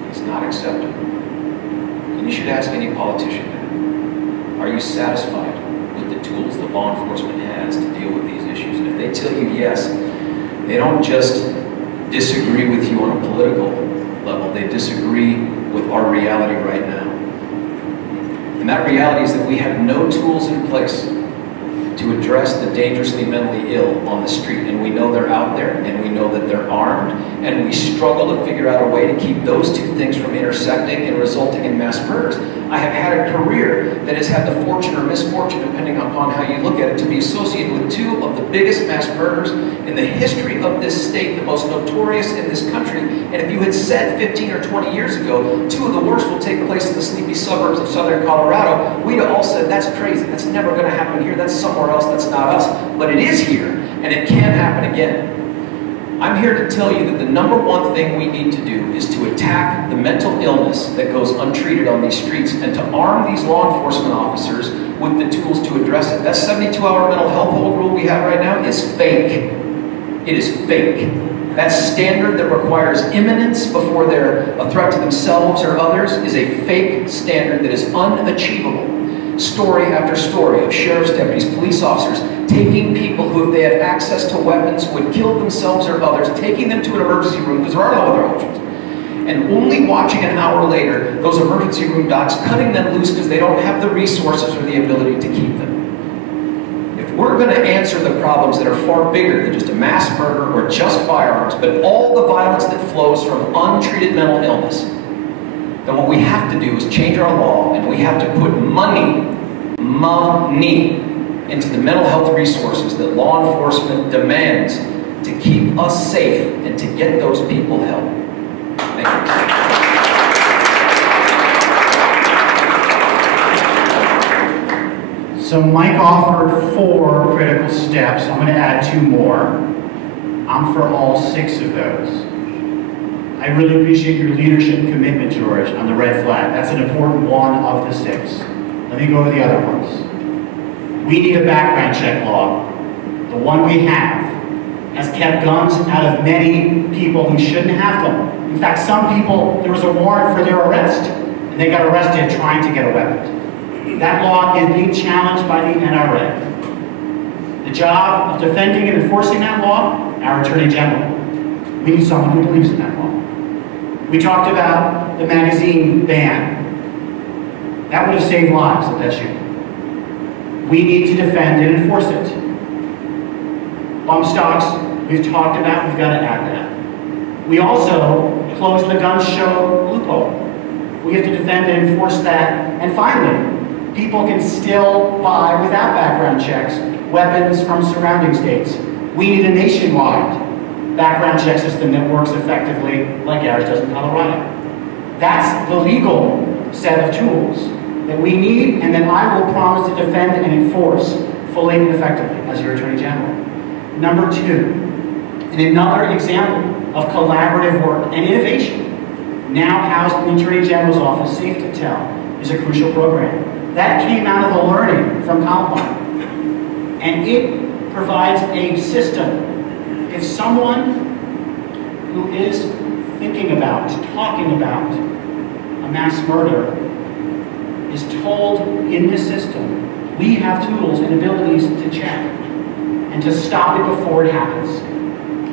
is not acceptable. And you should ask any politician that. Are you satisfied with the tools that law enforcement has to deal with these issues? And if they tell you yes, they don't just disagree with you on a political level, they disagree with our reality right now. And that reality is that we have no tools in place to address the dangerously mentally ill on the street. And we know they're out there, and we know that they're armed, and we struggle to figure out a way to keep those 2 things from intersecting and resulting in mass murders. I have had a career that has had the fortune or misfortune, depending upon how you look at it, to be associated with 2 of the biggest mass murders in the history of this state, the most notorious in this country. And if you had said 15 or 20 years ago, 2 of the worst will take place in the sleepy suburbs of southern Colorado, we'd have all said, that's crazy, that's never going to happen here, that's somewhere else, that's not us. But it is here, and it can happen again. I'm here to tell you that the #1 thing we need to do is to attack the mental illness that goes untreated on these streets and to arm these law enforcement officers with the tools to address it. That 72-hour mental health hold rule we have right now is fake. It is fake. That standard that requires imminence before they're a threat to themselves or others is a fake standard that is unachievable. Story after story of sheriff's deputies, police officers, taking people who, if they had access to weapons, would kill themselves or others, taking them to an emergency room because there are no other options, and only watching an hour later those emergency room docs cutting them loose because they don't have the resources or the ability to keep them. If we're going to answer the problems that are far bigger than just a mass murder or just firearms, but all the violence that flows from untreated mental illness, then what we have to do is change our law, and we have to put money money into the mental health resources that law enforcement demands to keep us safe and to get those people help. Thank you. So Mike offered 4 critical steps. I'm going to add 2 more. I'm for all 6 of those. I really appreciate your leadership and commitment, George, on the red flag. That's an important one of the 6. Let me go over the other ones. We need a background check law. The one we have has kept guns out of many people who shouldn't have them. In fact, some people, there was a warrant for their arrest, and they got arrested trying to get a weapon. That law is being challenged by the NRA. The job of defending and enforcing that law, our Attorney General. We need someone who believes in that law. We talked about the magazine ban. That would have saved lives at that shooting. We need to defend and enforce it. Bump stocks, we've talked about, we've got to add that. We also closed the gun show loophole. We have to defend and enforce that. And finally, people can still buy, without background checks, weapons from surrounding states. We need a nationwide background check system that works effectively like ours does in Colorado. That's the legal set of tools that we need and that I will promise to defend and enforce fully and effectively as your Attorney General. Number 2, and another example of collaborative work and innovation, now housed in the Attorney General's office, Safe to Tell, is a crucial program. That came out of the learning from Columbine. And it provides a system. If someone who is thinking about, talking about a mass murder is told in this system, we have tools and abilities to check and to stop it before it happens.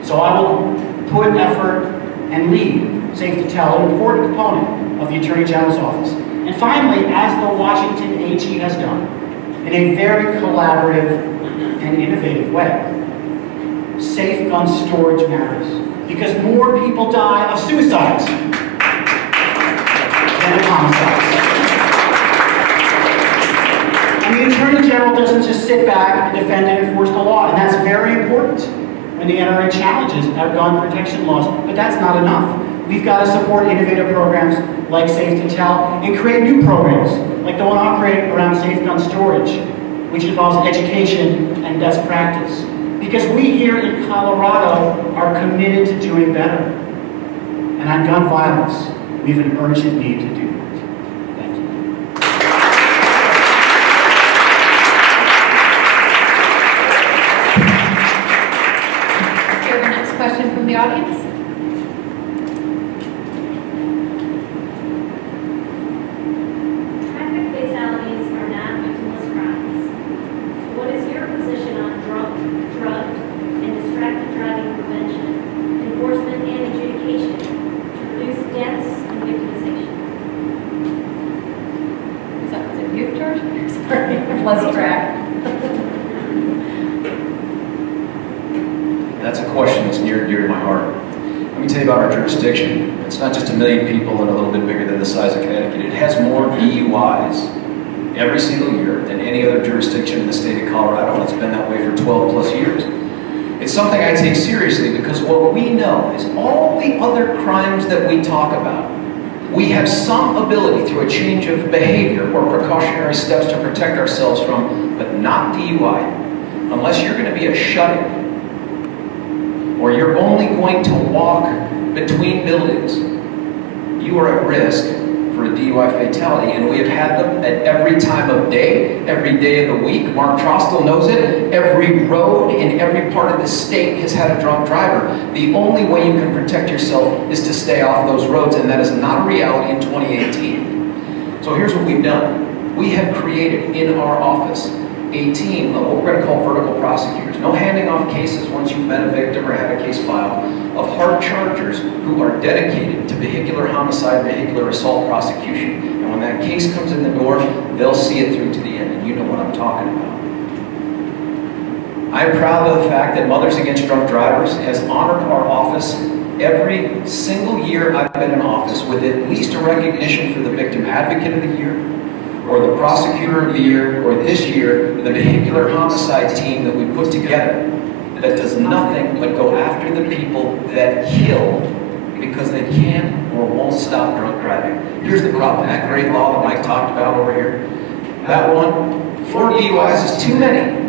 So I will put effort and lead Safe to Tell, an important component of the Attorney General's office. And finally, as the Washington AG has done, in a very collaborative and innovative way, safe gun storage matters, because more people die of suicides than of homicides. And the Attorney General doesn't just sit back and defend and enforce the law, and that's very important when the NRA challenges our gun protection laws, but that's not enough. We've got to support innovative programs like Safe to Tell and create new programs like the one I'll create around safe gun storage, which involves education and best practice. Because we here in Colorado are committed to doing better. And on gun violence, we have an urgent need to do that. Thank you. Do you have a next question from the audience? Traffic fatalities are not victimless crimes. So what is your position on drug and distracted driving prevention, enforcement, and adjudication to reduce deaths and victimization? Was it you, George? Sorry, lost track. That's a question that's near and dear to my heart. Let me tell you about our jurisdiction. It's not just 1 million people and a little bit bigger than the size of Connecticut. It has more DUIs every single year than any other jurisdiction in the state of Colorado, and it's been that way for 12 plus years. It's something I take seriously because what we know is all the other crimes that we talk about, we have some ability through a change of behavior or precautionary steps to protect ourselves from, but not DUI. Unless you're going to be a shut-in, or you're only going to walk between buildings, you are at risk for a DUI fatality, and we have had them at every time of day, every day of the week. Mark Trostel knows it. Every road in every part of the state has had a drunk driver. The only way you can protect yourself is to stay off those roads, and that is not a reality in 2018. So here's what we've done. We have created in our office a team of what we're going to call vertical prosecutors. No handing off cases once you've met a victim or had a case filed, of hard chargers who are dedicated to vehicular homicide, vehicular assault prosecution. And when that case comes in the door, they'll see it through to the end, and you know what I'm talking about. I'm proud of the fact that Mothers Against Drunk Drivers has honored our office every single year I've been in office with at least a recognition for the Victim Advocate of the Year, or the prosecutor of the year, or this year, the vehicular homicide team that we put together that does nothing but go after the people that kill because they can't or won't stop drunk driving. Here's the problem. That great law that Mike talked about over here, that one, 4 DUIs is too many.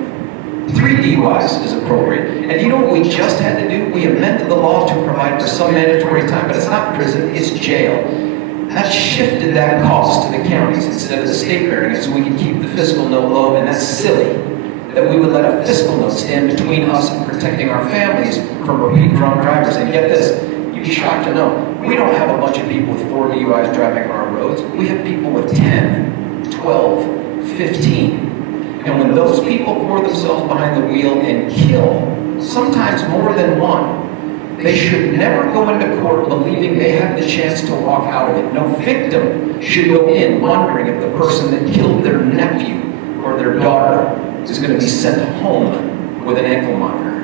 3 DUIs is appropriate. And you know what we just had to do? We amended the law to provide for some mandatory time, but it's not prison, it's jail. That shifted that cost to the counties instead of the state bearing it so we can keep the fiscal note low, and that's silly. That we would let a fiscal note stand between us and protecting our families from repeat drunk drivers. And get this, you'd be shocked to know, we don't have a bunch of people with 4 DUIs driving on our roads. We have people with 10, 12, 15. And when those people pour themselves behind the wheel and kill, sometimes more than one, they should never go into court believing they have the chance to walk out of it. No victim should go in wondering if the person that killed their nephew or their daughter is going to be sent home with an ankle monitor.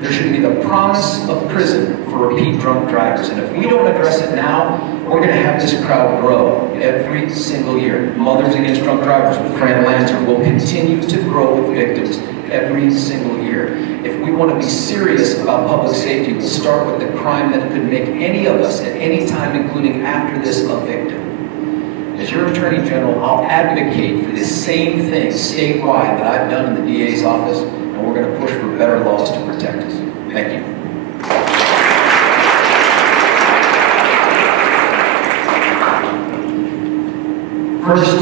There should be the promise of prison for repeat drunk drivers. And if we don't address it now, we're going to have this crowd grow every single year. Mothers Against Drunk Drivers with Fran Lancer will continue to grow with victims every single year. If we want to be serious about public safety, we'll start with the crime that could make any of us at any time, including after this, a victim. As your Attorney General, I'll advocate for the same thing statewide that I've done in the DA's office, and we're going to push for better laws to protect us. Thank you. First,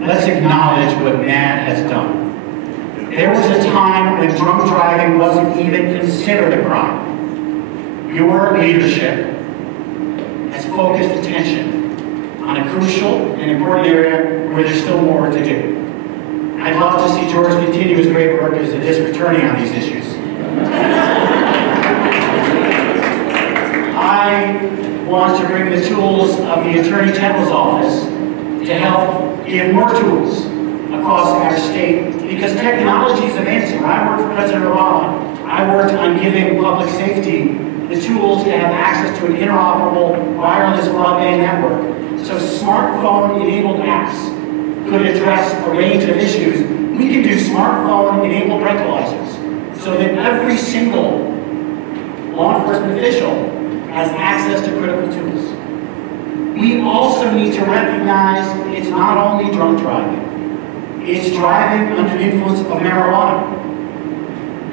let's acknowledge what Matt has done. There was a time when drunk driving wasn't even considered a crime. Your leadership has focused attention on a crucial and important area where there's still more to do. I'd love to see George continue his great work as a district attorney on these issues. I want to bring the tools of the Attorney General's office to help give more tools across our state, because technology is advancing. When I worked for President Obama, I worked on giving public safety the tools to have access to an interoperable wireless broadband network. So smartphone-enabled apps could address a range of issues. We can do smartphone-enabled breathalyzers so that every single law enforcement official has access to critical tools. We also need to recognize it's not only drunk driving. It's driving under the influence of marijuana.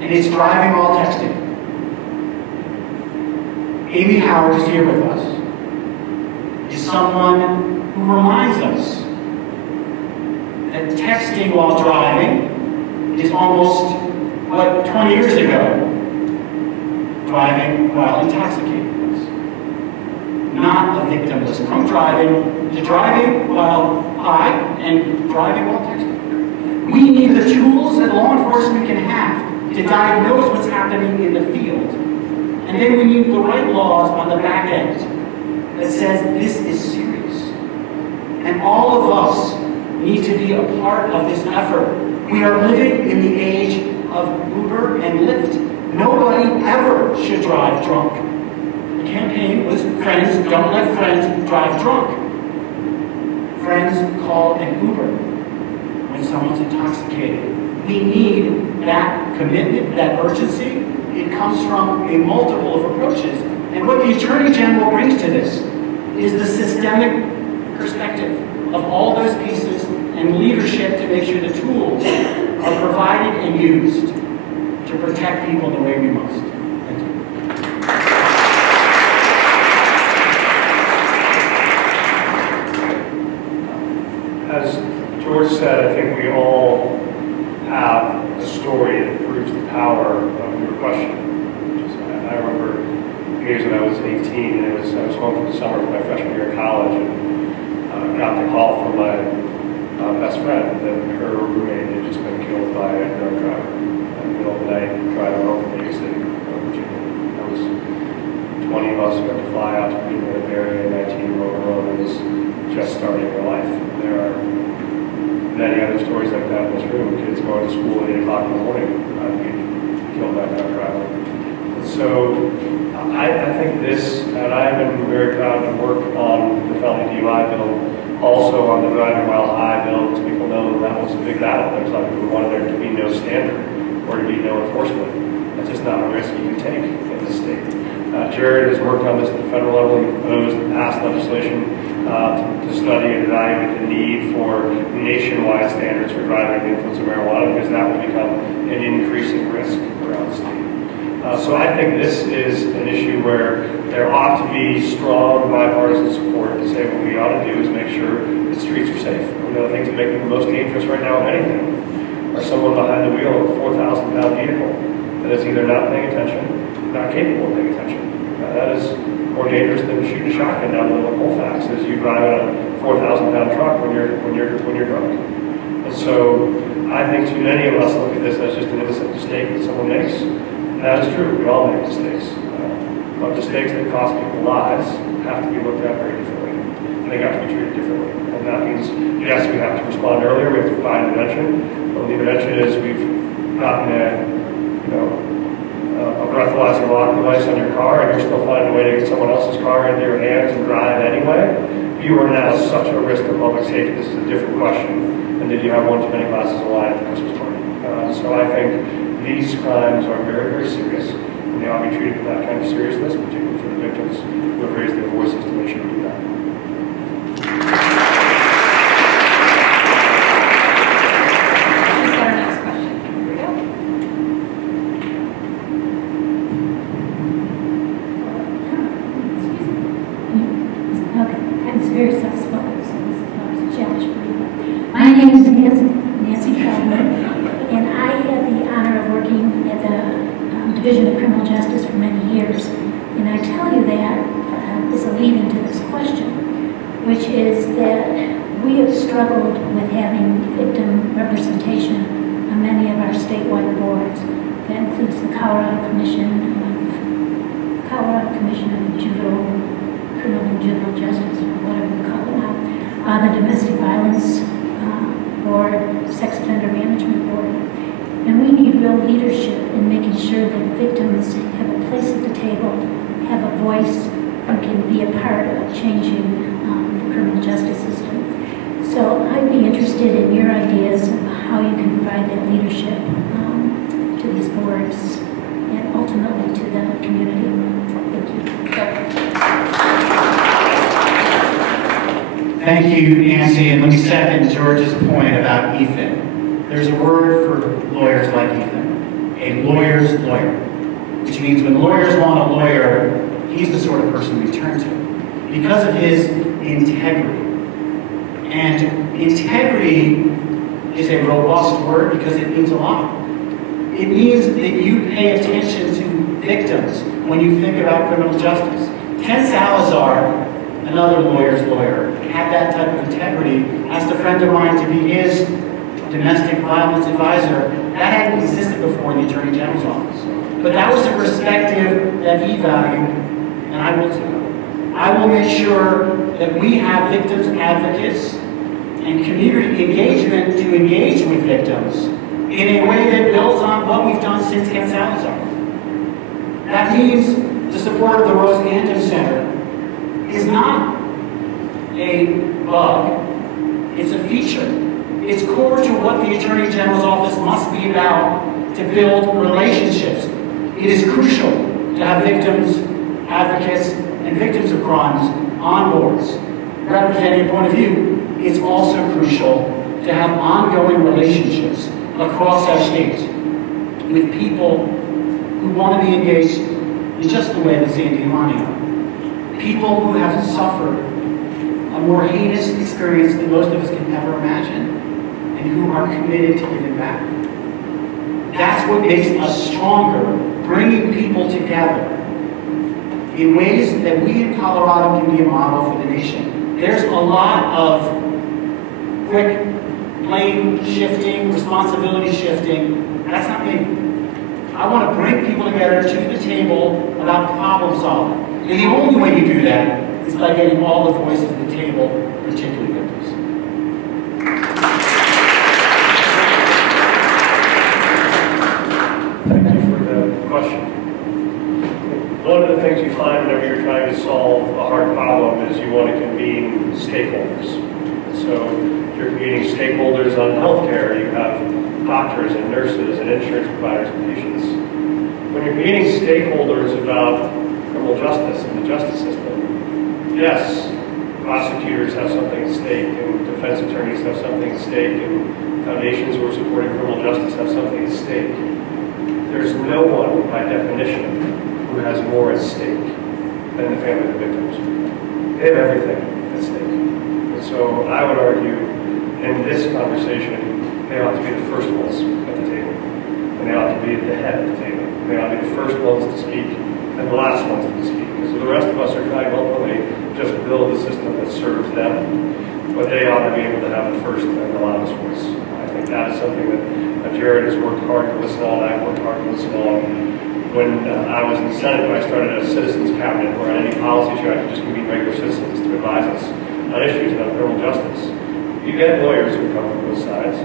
And it's driving while texting. Amy Howard is here with us. Is someone who reminds us that texting while driving is almost what 20 years ago driving while intoxicated was. Not a victimless drunk driving, to driving while high and driving while texting. We need the tools that law enforcement can have to diagnose what's happening in the field. And then we need the right laws on the back end that says this is serious. And all of us need to be a part of this effort. We are living in the age of Uber and Lyft. Nobody ever should drive drunk. The campaign was friends, don't let friends drive drunk. Friends call an Uber when someone's intoxicated. We need that commitment, that urgency. It comes from a multiple of approaches. And what the Attorney General brings to this is the systemic perspective of all those pieces and leadership to make sure the tools are provided and used to protect people the way we must. Thank you. As George said, I think we all have a story that proves the power of your question. I remember years when I was 18, and I was home for the summer for my freshman year of college, and got the call from my best friend that her roommate had just been killed by a drunk driver in the middle of the night driving home from New York City, Virginia. There was 20 of us who had to fly out to Green Bay area, 19-year-old girl who was just starting her life. There are many other stories like that in this room. Kids going to school at 8 o'clock in the morning being killed by a drunk driver. And so I think this, and I've been very proud to work on the felony DUI bill, also on the driving while high bill, to be know that was a big battle. There's a lot of people who wanted there to be no standard or to be no enforcement. That's just not a risk you can take in this state. Jared has worked on this at the federal level. He proposed and passed legislation to study and evaluate the need for nationwide standards for driving the influence of marijuana, because that will become an increasing risk around the state. So I think this is an issue where there ought to be strong bipartisan support to say what we ought to do is make sure the streets are safe. One of the things that make them the most dangerous right now, if anything, are someone behind the wheel of a 4,000-pound vehicle that is either not paying attention, not capable of paying attention. That is more dangerous than shooting a shotgun down the middle of Colfax as you drive a 4,000-pound truck when you're drunk. And so I think too many of us look at this as just an innocent mistake that someone makes. That is true. We all make mistakes. But mistakes that cost people lives have to be looked at very differently. And they have to be treated differently. And that means, yes, we have to respond earlier. We have to provide intervention. But the intervention is we've gotten a breathalyzer lock device on your car, and you're still finding a way to get someone else's car into your hands and drive anyway. You are now such a risk to public safety. This is a different question than did you have one too many glasses of wine at the Christmas party. So I think these crimes are very, very serious, and they ought to be treated with that kind of seriousness, particularly for the victims who have raised their voices to make sure we do that. Let's our next question. Here we go. Okay, I was very soft-spoken, so this is a challenge for me. My name is Nancy Feldman, and I had the honor of working at the Division of Criminal Justice for many years. And I tell you that as a lead-in to this question, which is that we have struggled with having victim representation on many of our statewide boards. That includes the Colorado Commission of Juvenile, Criminal and Juvenile Justice, or whatever we call it now, the Domestic Violence Board, Sex Offender Management Board. And we need real leadership in making sure that victims have a place at the table, have a voice, and can be a part of changing the criminal justice system. So I'd be interested in your ideas of how you can provide that leadership to these boards and ultimately to the community. Thank you. Thank you, Nancy, and let me second George's point about Ethan. There's a word for lawyers like Ethan, a lawyer's lawyer, which means when lawyers want a lawyer, he's the sort of person we turn to because of his integrity. And integrity is a robust word because it means a lot. It means that you pay attention to victims when you think about criminal justice. Ken Salazar, another lawyer's lawyer, had that type of integrity, asked a friend of mine to be his domestic violence advisor. That hadn't existed before in the Attorney General's office. But that was a perspective that he valued, and I will too. I will make sure that we have victims advocates and community engagement to engage with victims in a way that builds on what we've done since Ken Salazar. That means the support of the Rose Anton Center is not a bug, it's a feature. It's core to what the Attorney General's office must be about to build relationships. It is crucial to have victims, advocates, and victims of crimes on boards representing a point of view. It's also crucial to have ongoing relationships across our state with people who want to be engaged in just the way that Sandy and Lonnie are. People who have suffered a more heinous experience than most of us can ever imagine, and who are committed to giving back. That's what makes us stronger, bringing people together in ways that we in Colorado can be a model for the nation. There's a lot of quick blame shifting, responsibility shifting. That's not me. I want to bring people together to the table about problem solving. And the only way you do that is by getting all the voices at the table, particularly victims. Thank you for the question. One of the things you find whenever you're trying to solve a hard problem is you want to convene stakeholders. So You're meeting stakeholders on healthcare. You have doctors and nurses and insurance providers and patients. When you're meeting stakeholders about criminal justice and the justice system, yes, prosecutors have something at stake, and defense attorneys have something at stake, and foundations who are supporting criminal justice have something at stake. There's no one, by definition, who has more at stake than the family of the victims. They have everything at stake. And so I would argue, in this conversation, they ought to be the first ones at the table. And they ought to be at the head of the table. And they ought to be the first ones to speak and the last ones to speak. Because the rest of us are trying to ultimately just build a system that serves them. But they ought to be able to have the first and the loudest voice. I think that is something that Jared has worked hard to listen on. I've worked hard to listen on. When I was in the Senate, I started a citizens cabinet where on any policy issue I could just convene regular citizens to advise us on issues about criminal justice. You get lawyers who come from both sides,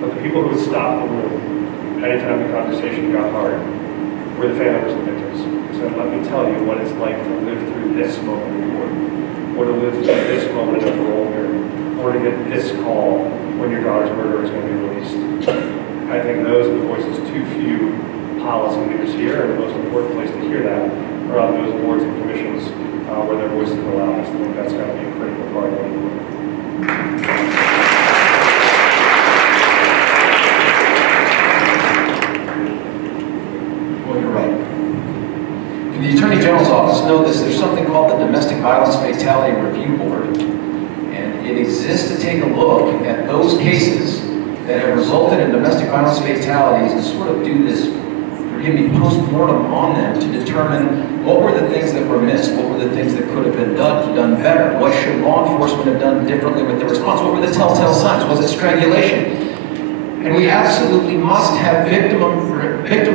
but the people who would stop the room anytime the conversation got hard were the family members of the victims. So let me tell you what it's like to live through this moment in court, or to live through this moment in a parole hearing, or to get this call when your daughter's murderer is going to be released. I think those are the voices too few policy leaders here, and the most important place to hear that are on those boards and commissions where their voices are loudest. I think that's got to be a critical part of it. Well, you're right. In the Attorney General's office, know this, there's something called the Domestic Violence Fatality Review Board, and it exists to take a look at those cases that have resulted in domestic violence fatalities and sort of do this, forgive me, post-mortem on them to determine what were the things that were missed, what were the things that could have been done better, what should law enforcement have done differently with the response, what were the telltale signs, was it strangulation? And we absolutely must have victim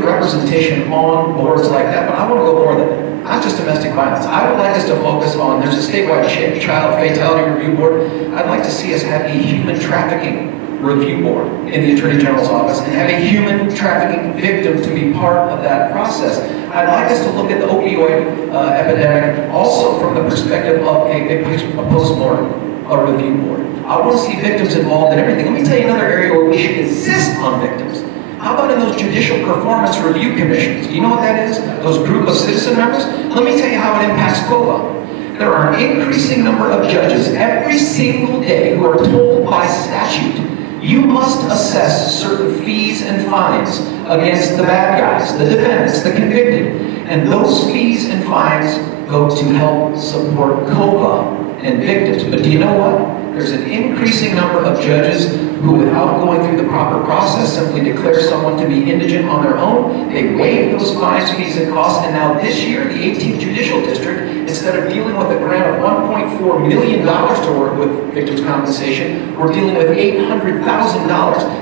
representation on boards like that, but I want to go more than that. Not just domestic violence. I would like us to focus on, there's a statewide child fatality review board. I'd like to see us have a human trafficking review board in the Attorney General's office and have a human trafficking victim to be part of that process. I'd like us to look at the opioid epidemic also from the perspective of a post-mortem, a review board. I want to see victims involved in everything. Let me tell you another area where we should insist on victims. How about in those judicial performance review commissions? Do you know what that is? Those group of citizen members? Let me tell you how it impacts COVA. There are an increasing number of judges every single day who are told by statute, you must assess certain fees and fines against the bad guys, the defendants, the convicted. And those fees and fines go to help support COVA and victims. But do you know what? There's an increasing number of judges who, without going through the proper process, simply declare someone to be indigent on their own. They waive those fines, fees, and costs. And now this year, the 18th Judicial District, instead of dealing with a grant of $1.4 million to work with victims' compensation, we're dealing with $800,000.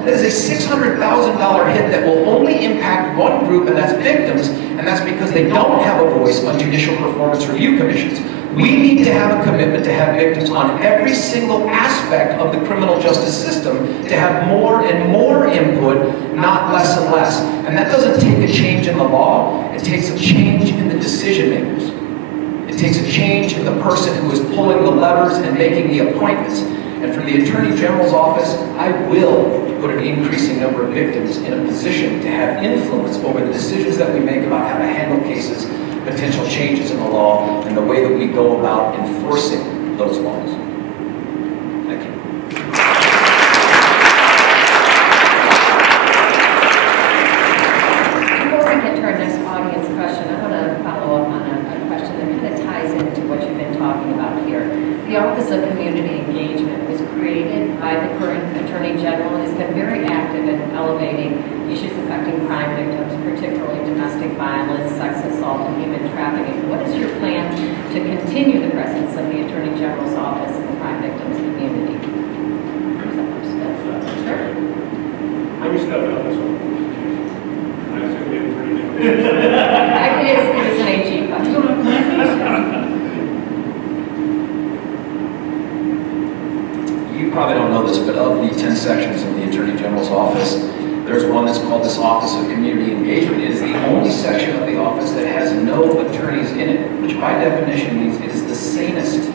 That is a $600,000 hit that will only impact one group, and that's victims, and that's because they don't have a voice on judicial performance review commissions. We need to have a commitment to have victims on every single aspect of the criminal justice system to have more and more input, not less and less. And that doesn't take a change in the law, it takes a change in the decision makers. It takes a change in the person who is pulling the levers and making the appointments. And from the Attorney General's office, I will put an increasing number of victims in a position to have influence over the decisions that we make about how to handle cases, potential changes in the law, and the way that we go about enforcing those laws. Thank you. Before we get to our next audience question, I want to follow up on a question that kind of ties into what you've been talking about here. The Office of Community Engagement was created by the current Attorney General and has been very active in elevating issues affecting crime victims, particularly domestic violence, sex assault, and human trafficking. What is your plan to continue the presence of the Attorney General's office in the crime victims community? Sure. Let me step on this one. I assume you didn't read it. It is an AG question. You probably don't know this, but of the 10 sections of the Attorney General's office, there's one that's called this Office of Community Engagement. It is the only section of the office that has no attorneys in it, which by definition means it is the sanest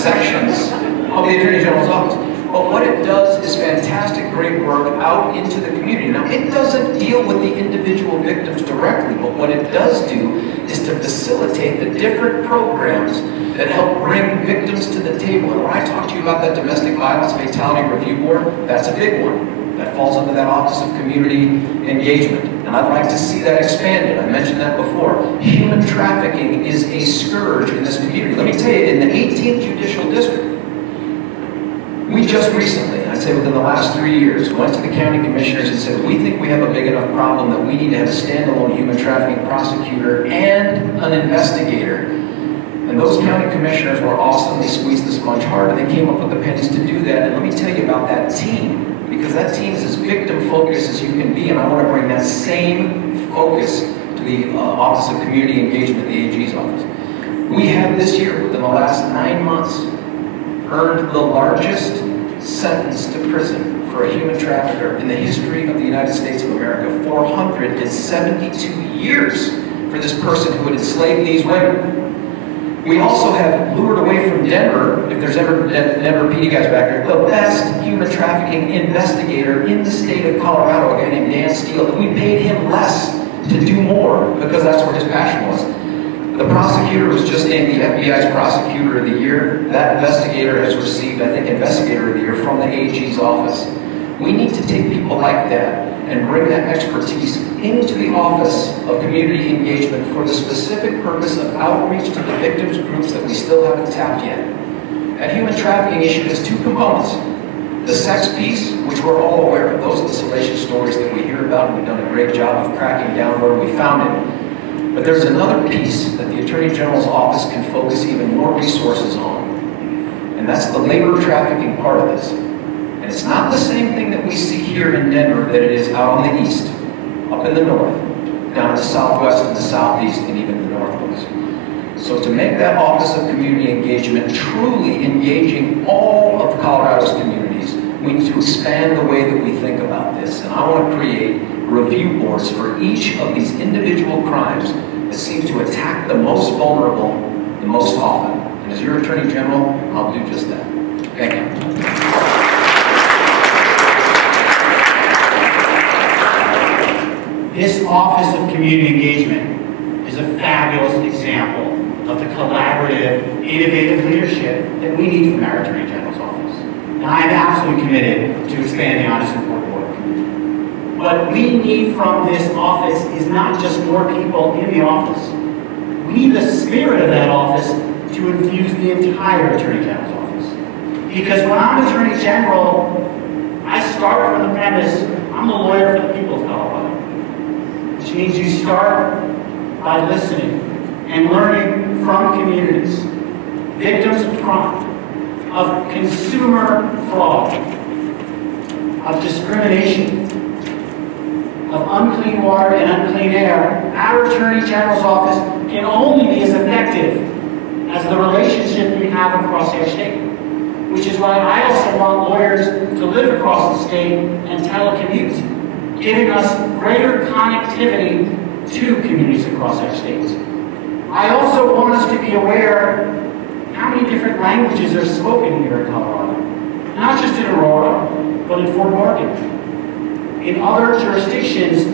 sections of the Attorney General's office. But what it does is fantastic, great work out into the community. Now, it doesn't deal with the individual victims directly, but what it does do is to facilitate the different programs that help bring victims to the table. And when I talk to you about that Domestic Violence Fatality Review Board, that's a big one. That falls under that Office of Community Engagement. And I'd like to see that expanded. I mentioned that before. Human trafficking is a scourge in this community. Let me tell you, in the 18th Judicial District, we just recently, I'd say within the last 3 years, went to the county commissioners and said, we think we have a big enough problem that we need to have a standalone human trafficking prosecutor and an investigator. And those county commissioners were awesome. They squeezed the sponge hard, and they came up with the pennies to do that. And let me tell you about that team, because that team is as victim-focused as you can be, and I want to bring that same focus to the Office of Community Engagement, the AG's office. We have this year, within the last 9 months, earned the largest sentence to prison for a human trafficker in the history of the United States of America. 472 years for this person who had enslaved these women. We also have lured away from Denver, if there's ever Denver PD guys back there, the best human trafficking investigator in the state of Colorado, a guy named Dan Steele, and we paid him less to do more because that's where his passion was. The prosecutor was just named the FBI's Prosecutor of the Year. That investigator has received, I think, Investigator of the Year from the AG's office. We need to take people like that and bring that expertise into the Office of Community Engagement for the specific purpose of outreach to the victims groups that we still haven't tapped yet. That human trafficking issue has two components. The sex piece, which we're all aware of. Those are the salacious stories that we hear about, and we've done a great job of cracking down where we found it. But there's another piece that the Attorney General's office can focus even more resources on, and that's the labor trafficking part of this. And it's not the same thing that we see here in Denver that it is out on the east, up in the north, down in the southwest and the southeast, and even the northwest. So to make that Office of Community Engagement truly engaging all of Colorado's communities, we need to expand the way that we think about this. And I want to create review boards for each of these individual crimes that seem to attack the most vulnerable the most often. And as your Attorney General, I'll do just that. Thank you. This Office of Community Engagement is a fabulous example of the collaborative, innovative leadership that we need from our Attorney General's office. And I am absolutely committed to expanding honest and important work. What we need from this office is not just more people in the office. We need the spirit of that office to infuse the entire Attorney General's office. Because when I'm Attorney General, I start from the premise, I'm the lawyer for the people of Colorado. Which means you start by listening and learning from communities, victims of crime, of consumer fraud, of discrimination, of unclean water and unclean air. Our Attorney General's office can only be as effective as the relationship we have across our state. Which is why I also want lawyers to live across the state and telecommute, giving us greater connectivity to communities across our states. I also want us to be aware how many different languages are spoken here in Colorado. Not just in Aurora, but in Fort Morgan. In other jurisdictions,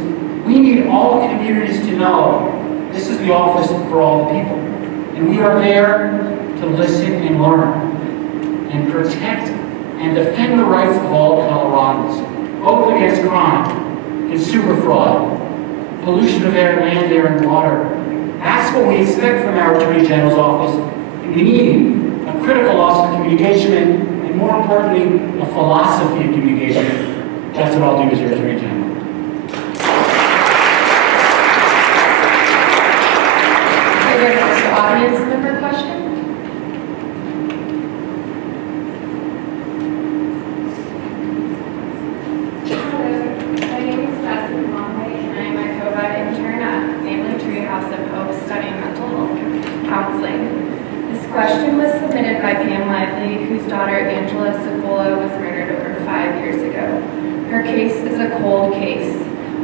we need all communities to know this is the office for all the people. And we are there to listen and learn and protect and defend the rights of all Coloradans, both against crime, consumer fraud, pollution of air, land, air, and water. That's what we expect from our Attorney General's office. We need a critical office of communication and more importantly, a philosophy of communication. That's what I'll do as your Attorney General. Are there an audience member question? Question was submitted by Pam Lively, whose daughter Angela Cipolla was murdered over 5 years ago. Her case is a cold case.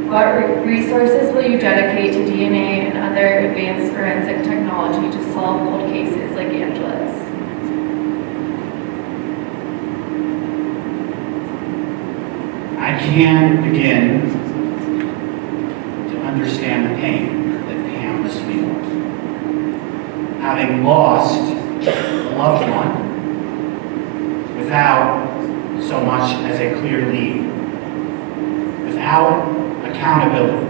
What resources will you dedicate to DNA and other advanced forensic technology to solve cold cases like Angela's? I can begin to understand the pain that Pam was feeling. Having lost a loved one without so much as a clear lead, without accountability.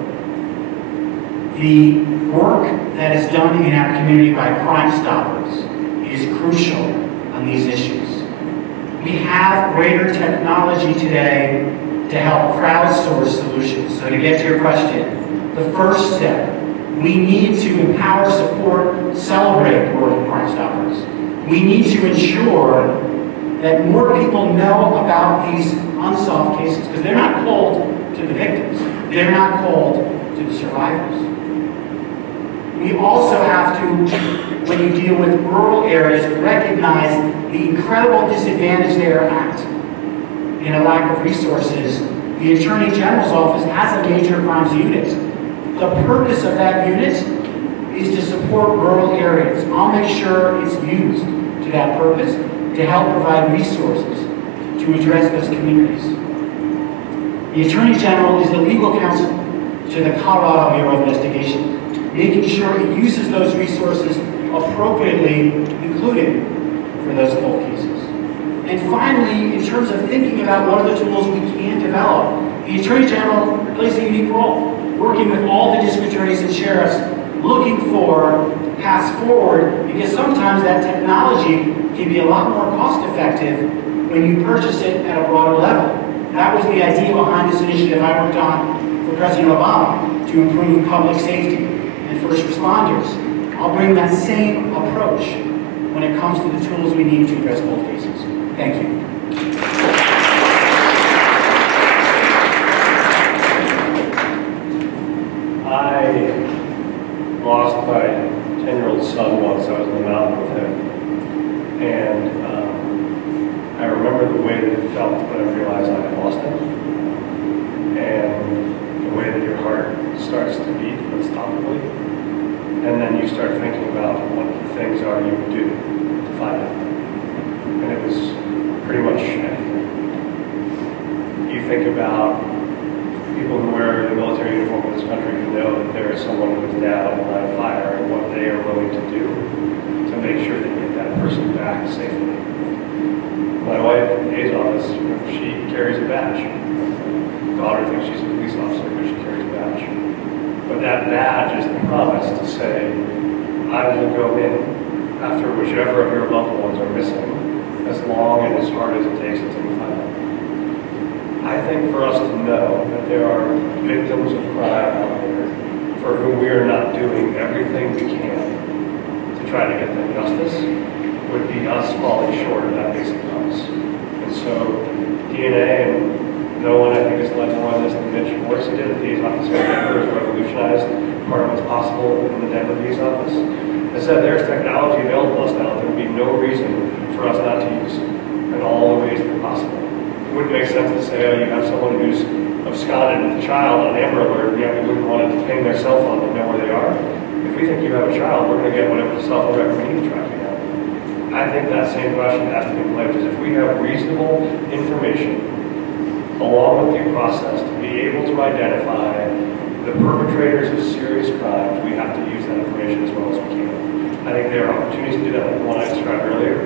The work that is done in our community by Crime Stoppers is crucial on these issues. We have greater technology today to help crowdsource solutions. So to get to your question, the first step, we need to empower, support, celebrate work of Crime Stoppers. We need to ensure that more people know about these unsolved cases, because they're not called to the victims. They're not called to the survivors. We also have to, when you deal with rural areas, recognize the incredible disadvantage they are at in a lack of resources. The Attorney General's office has a major crimes unit. The purpose of that unit is to support rural areas. I'll make sure it's used to that purpose to help provide resources to address those communities. The Attorney General is the legal counsel to the Colorado Bureau of Investigation, making sure it uses those resources appropriately, including for those cold cases. And finally, in terms of thinking about what are the tools we can develop, the Attorney General plays a unique role, working with all the district attorneys and sheriffs, looking for paths forward, because sometimes that technology can be a lot more cost-effective when you purchase it at a broader level. That was the idea behind this initiative I worked on for President Obama to improve public safety and first responders. I'll bring that same approach when it comes to the tools we need to address cold cases. Thank you. I lost my 10-year-old son once. I was in the mountain with him. And I remember the way that it felt when I realized I had lost him. And the way that your heart starts to beat unstoppably. And then you start thinking about what the things are you would do to find him. And it was pretty much anything. You think about people who wear the military uniform in this country who know that there is someone who is down in the line of fire and what they are willing to do to make sure they get that person back safely. My wife in Dave's office, she carries a badge. My daughter thinks she's a police officer because she carries a badge. But that badge is the promise to say, I will go in after whichever of your loved ones are missing, as long and as hard as it takes until we find them. I think for us to know that there are victims of crime out there for whom we are not doing everything we can to try to get them justice would be us falling short of that basic promise. And so DNA, and no one I think has led more on this than Mitch Morris did at the DA's office in Denver, has revolutionized part of what's possible in the Denver DA's office. I said there's technology available to us now. There would be no reason for us not to use in all the ways that are possible. It wouldn't make sense to say, oh, you have someone who's absconded with a child on an Amber Alert, yet we wouldn't want to ping their cell phone to know where they are. If we think you have a child, we're going to get whatever the cell phone record we need to track you down. I think that same question has to be in play, because if we have reasonable information along with due process to be able to identify the perpetrators of serious crimes, we have to use that information as well as we can. I think there are opportunities to do that, like the one I described earlier,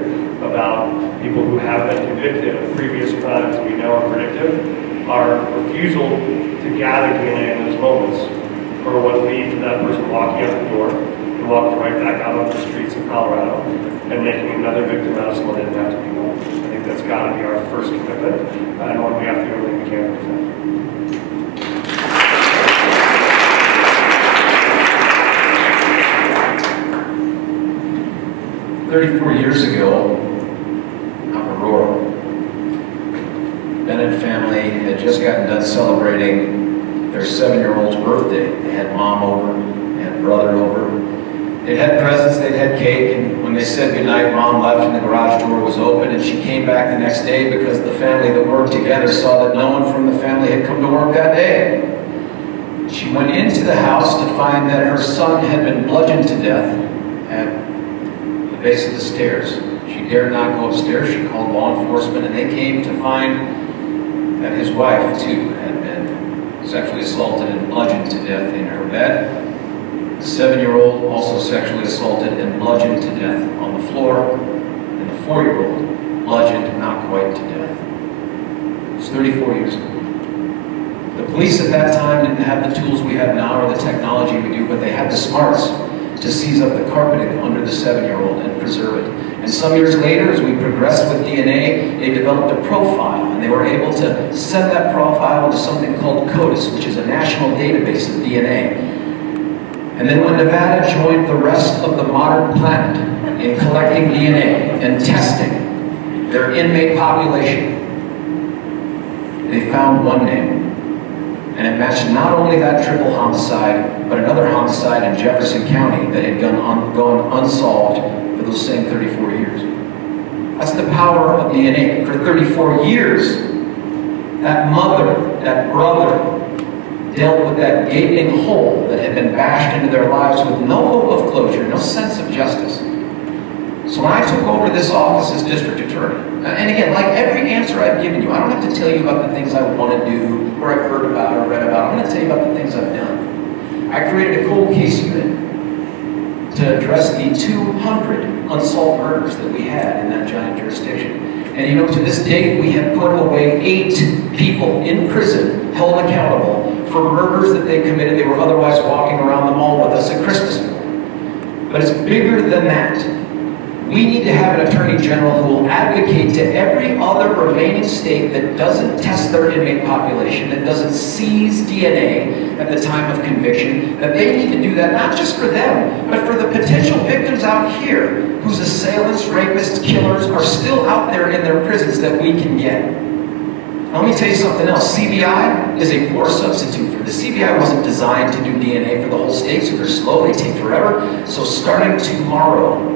about people who have been convicted of previous crimes that we know are predictive. Our refusal to gather DNA in those moments are what lead to that person walking out the door and walking right back out onto the streets of Colorado and making another victim out of someone that didn't have to be one. I think that's got to be our first commitment, and one we have to do everything we can to defend. 34 years ago, out in Aurora, Bennett family had just gotten done celebrating their 7-year-old's birthday. They had mom over, and brother over. They had presents, they had cake, and when they said goodnight, mom left and the garage door was open, and she came back the next day because the family that worked together saw that no one from the family had come to work that day. She went into the house to find that her son had been bludgeoned to death at the base of the stairs. She dared not go upstairs. She called law enforcement, and they came to find that his wife, too, had been sexually assaulted and bludgeoned to death in her bed. The 7-year-old also sexually assaulted and bludgeoned to death on the floor, and the 4-year-old bludgeoned not quite to death. It was 34 years ago. The police at that time didn't have the tools we have now or the technology we do, but they had the smarts to seize up the carpeting under the 7-year-old and preserve it. And some years later, as we progressed with DNA, they developed a profile, and they were able to send that profile into something called Polis, which is a national database of DNA. And then when Nevada joined the rest of the modern planet in collecting DNA and testing their inmate population, they found one name. And it matched not only that triple homicide, but another homicide in Jefferson County that had gone unsolved for those same 34 years. That's the power of DNA. For 34 years, that mother, that brother, dealt with that gaping hole that had been bashed into their lives with no hope of closure, no sense of justice. So when I took over this office as district attorney, and again, like every answer I've given you, I don't have to tell you about the things I want to do, or I've heard about, or read about. I'm going to tell you about the things I've done. I created a cold case unit to address the 200 unsolved murders that we had in that giant jurisdiction. And you know, to this date, we have put away 8 people in prison, held accountable for murders that they committed. They were otherwise walking around the mall with us at Christmas. But it's bigger than that. We need to have an attorney general who will advocate to every other remaining state that doesn't test their inmate population, that doesn't seize DNA at the time of conviction, that they need to do that not just for them, but for the potential victims out here whose assailants, rapists, killers are still out there in their prisons that we can get. Now, let me tell you something else. CBI is a poor substitute for this. CBI wasn't designed to do DNA for the whole state, so they're slow, they take forever. So starting tomorrow,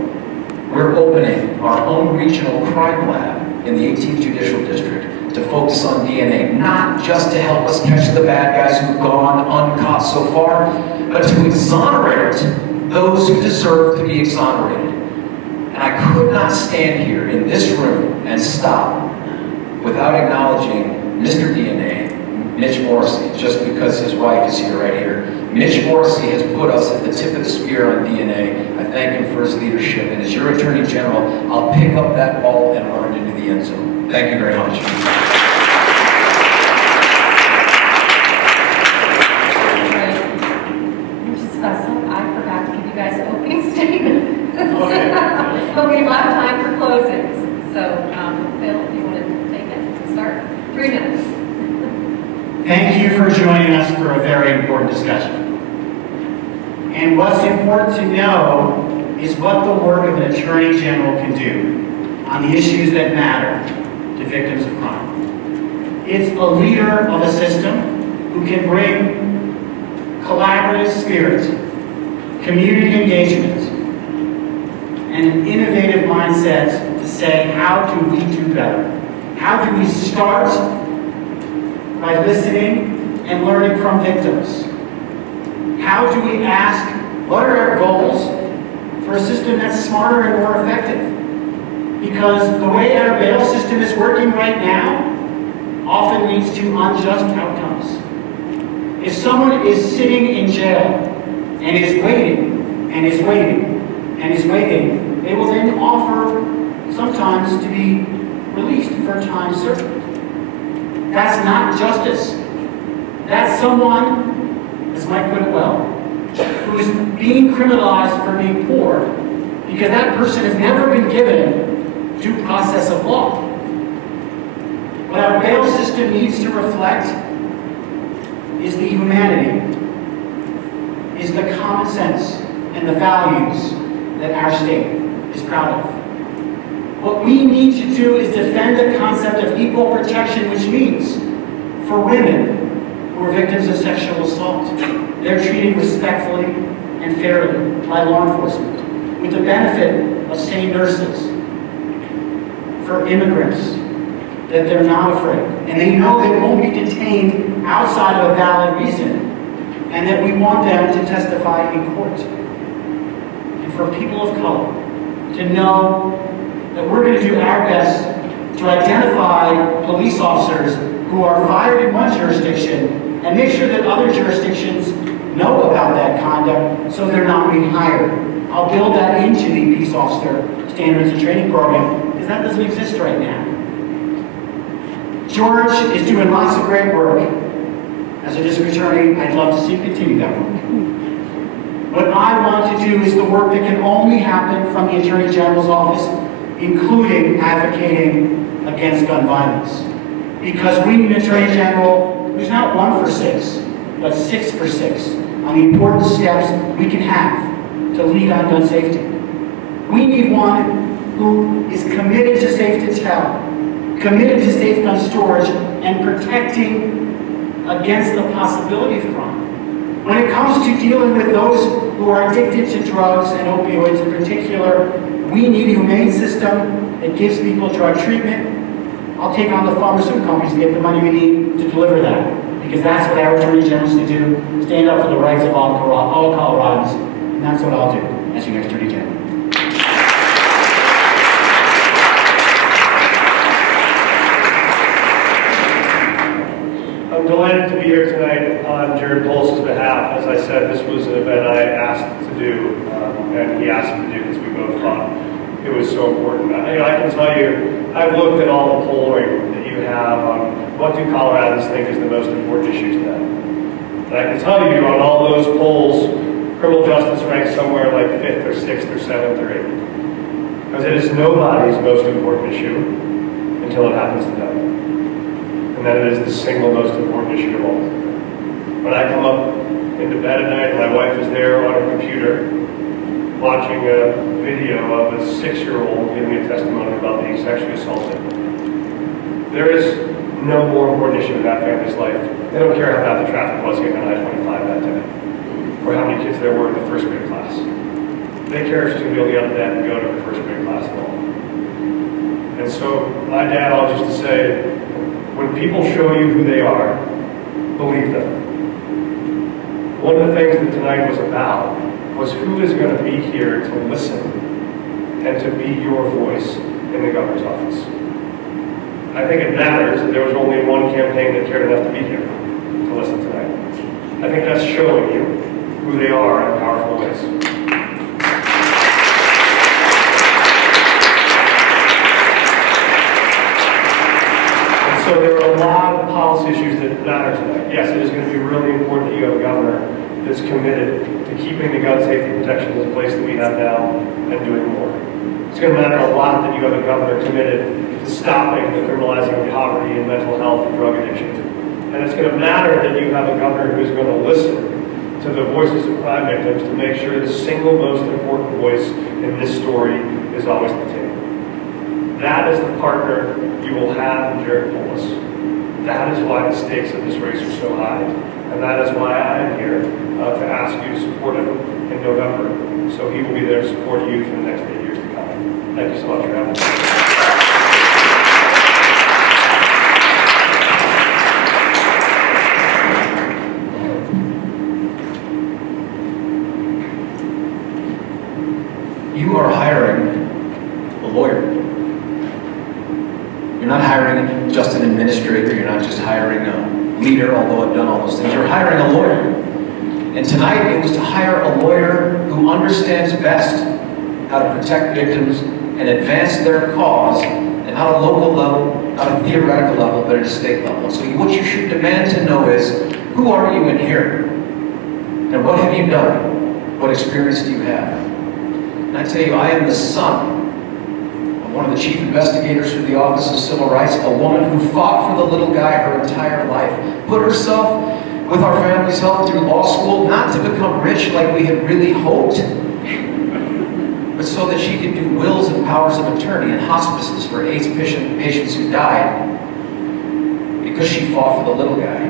we're opening our own regional crime lab in the 18th Judicial District to focus on DNA, not just to help us catch the bad guys who've gone uncaught so far, but to exonerate those who deserve to be exonerated. And I could not stand here in this room and stop without acknowledging Mr. DNA, Mitch Morrissey, just because his wife is here right here. Mitch Morrissey has put us at the tip of the spear on DNA. I thank him for his leadership, and as your Attorney General, I'll pick up that ball and run it into the end zone. Thank you very much. I forgot to give you guys an opening statement. But we have time for closings. So, Bill, if you want to take it, start. 3 minutes. Thank you for joining us for a very important discussion. And what's important to know is what the work of an Attorney General can do on the issues that matter to victims of crime. It's a leader of a system who can bring collaborative spirit, community engagement, and an innovative mindset to say, how do we do better? How do we start by listening and learning from victims? How do we ask, what are our goals for a system that's smarter and more effective? Because the way our bail system is working right now often leads to unjust outcomes. If someone is sitting in jail and is waiting, and is waiting, and is waiting, they will then offer sometimes to be released for time certain. That's not justice. That's someone, as Mike put it well, who is being criminalized for being poor because that person has never been given due process of law. What our bail system needs to reflect is the humanity, is the common sense and the values that our state is proud of. What we need to do is defend the concept of equal protection, which means for women who are victims of sexual assault, they're treated respectfully and fairly by law enforcement, with the benefit of sane nurses. For immigrants, that they're not afraid, and they know they won't be detained outside of a valid reason, and that we want them to testify in court. And for people of color to know that we're going to do our best to identify police officers who are fired in one jurisdiction and make sure that other jurisdictions know about that conduct so they're not rehired. I'll build that into the Peace Officer Standards and Training Program because that doesn't exist right now. George is doing lots of great work. As a district attorney, I'd love to see him continue that work. What I want to do is the work that can only happen from the Attorney General's office, including advocating against gun violence. Because we need an Attorney General who's not 1 for 6, but 6 for 6 on the important steps we can have to lead on gun safety. We need one who is committed to safe to tell, committed to safe gun storage, and protecting against the possibility of crime. When it comes to dealing with those who are addicted to drugs and opioids in particular, we need a humane system that gives people drug treatment. I'll take on the pharmaceutical companies to get the money we need to deliver that, because that's what our Attorney Generals to do, stand up for the rights of all Coloradans, and that's what I'll do as your next Attorney General. I'm delighted to be here tonight on Jared Polis's behalf. As I said, this was an event I asked to do, and he asked me to do because we both thought it was so important. I can tell you, I've looked at all the polling that you have on what do Coloradans think is the most important issue to them. And I can tell you on all those polls, criminal justice ranks somewhere like 5th or 6th or 7th or 8th. Because it is nobody's most important issue until it happens to them. And then it is the single most important issue of all. When I come up into bed at night, my wife is there on her computer watching a video of a 6-year-old giving a testimony about being sexually assaulted. There is no more important issue in that family's life. They don't care how bad the traffic was getting on I-25 that day, or how many kids there were in the first grade class. They care if she's going to be able to get out of bed and go to her first grade class at all. And so my dad always used to say, when people show you who they are, believe them. One of the things that tonight was about was who is going to be here to listen and to be your voice in the governor's office. I think it matters that there was only one campaign that cared enough to be here to listen tonight. I think that's showing you who they are in powerful ways. So there are a lot of policy issues that matter tonight. Yes, it is going to be really important that you have a governor that's committed to keeping the gun safety protections in place that we have now and doing more. It's going to matter a lot that you have a governor committed to stopping the criminalizing of poverty and mental health and drug addiction. And it's going to matter that you have a governor who's going to listen to the voices of crime victims to make sure the single most important voice in this story is always the table. That is the partner you will have in Jared Polis. That is why the stakes of this race are so high. And that is why I am here to ask you to support him in November. So he will be there to support you for the next 8 years to come. Thank you so much for having me. You are hiring a lawyer. You're not hiring just an administrator. You're not just hiring a leader, although I've done all those things. You're hiring a lawyer. And tonight it was to hire a lawyer who understands best how to protect victims and advance their cause, and not a local level, not a theoretical level, but at a state level. So what you should demand to know is, who are you in here? And what have you done? What experience do you have? And I tell you, I am the son of one of the chief investigators for the Office of Civil Rights, a woman who fought for the little guy her entire life, put herself, with our family's help, through law school, not to become rich like we had really hoped, but so that she could do wills and powers of attorney in hospices for AIDS patients who died because she fought for the little guy.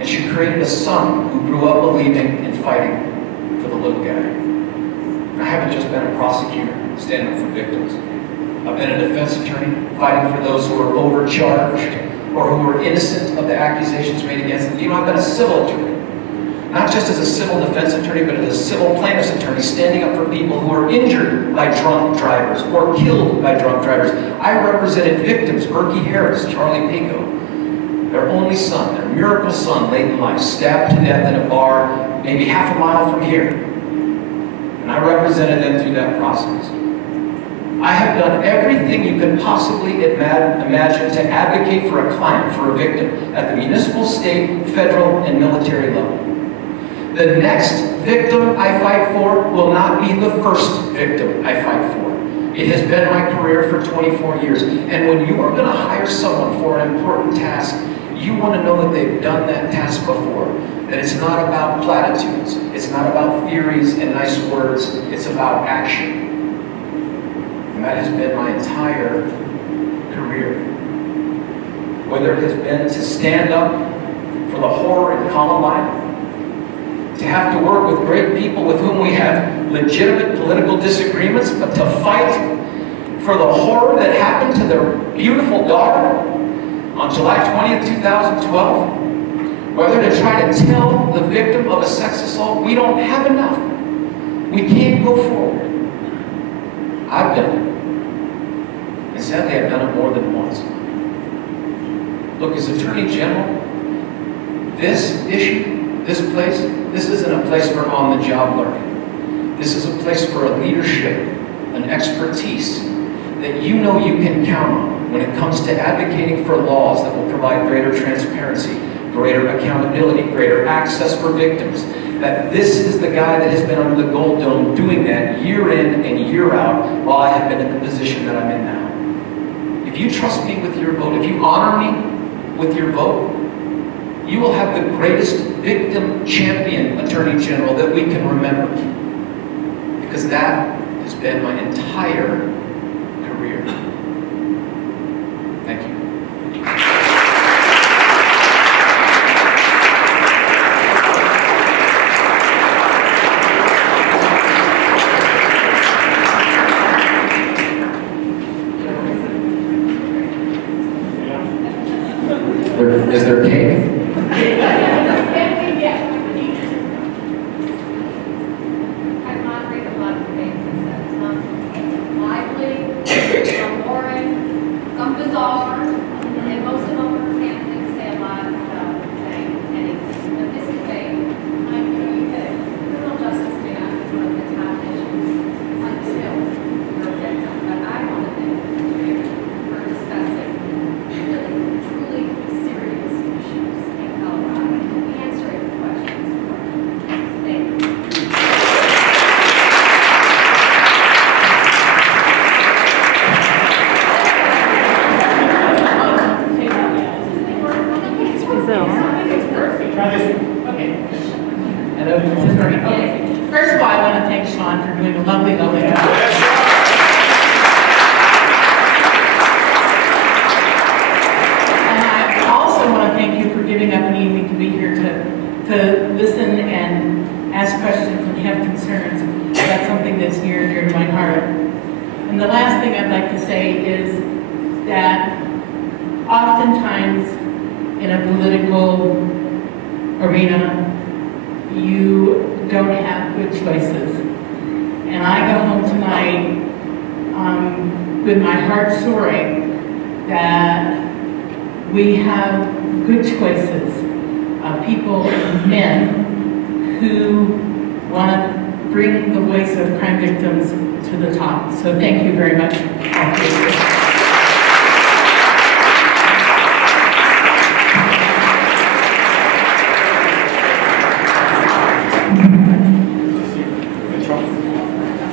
And she created a son who grew up believing and fighting for the little guy. And I haven't just been a prosecutor standing up for victims. I've been a defense attorney fighting for those who are overcharged or who are innocent of the accusations made against them. You know, I've been a civil attorney. Not just as a civil defense attorney, but as a civil plaintiff's attorney, standing up for people who are injured by drunk drivers or killed by drunk drivers. I represented victims, Berkey Harris, Charlie Pico, their only son, their miracle son late in life, stabbed to death in a bar maybe half a mile from here. And I represented them through that process. I have done everything you could possibly imagine to advocate for a client, for a victim, at the municipal, state, federal, and military level. The next victim I fight for will not be the first victim I fight for. It has been my career for 24 years. And when you are going to hire someone for an important task, you want to know that they've done that task before. That it's not about platitudes. It's not about theories and nice words. It's about action. And that has been my entire career. Whether it has been to stand up for the horror in Columbine, to have to work with great people with whom we have legitimate political disagreements, but to fight for the horror that happened to their beautiful daughter on July 20th, 2012, whether to try to tell the victim of a sex assault, we don't have enough. We can't go forward. I've done it. And sadly, I've done it more than once. Look, as Attorney General, this issue, this place, this isn't a place for on-the-job learning. This is a place for a leadership, an expertise that you know you can count on when it comes to advocating for laws that will provide greater transparency, greater accountability, greater access for victims. That this is the guy that has been under the Gold Dome doing that year in and year out while I have been in the position that I'm in now. If you trust me with your vote, if you honor me with your vote, you will have the greatest victim champion Attorney General that we can remember. Because that has been my entire career. Thank you. Is there cake? First of all, I want to thank Sean for doing a lovely, lovely job. And I also want to thank you for giving up an evening to be here to listen and ask questions and have concerns. That's something that's near and dear to my heart. And the last thing I'd like to say is that oftentimes in a political arena, you don't have good choices. And I go home tonight with my heart soaring that we have good choices of people, men, who want to bring the voice of crime victims to the top. So thank you very much.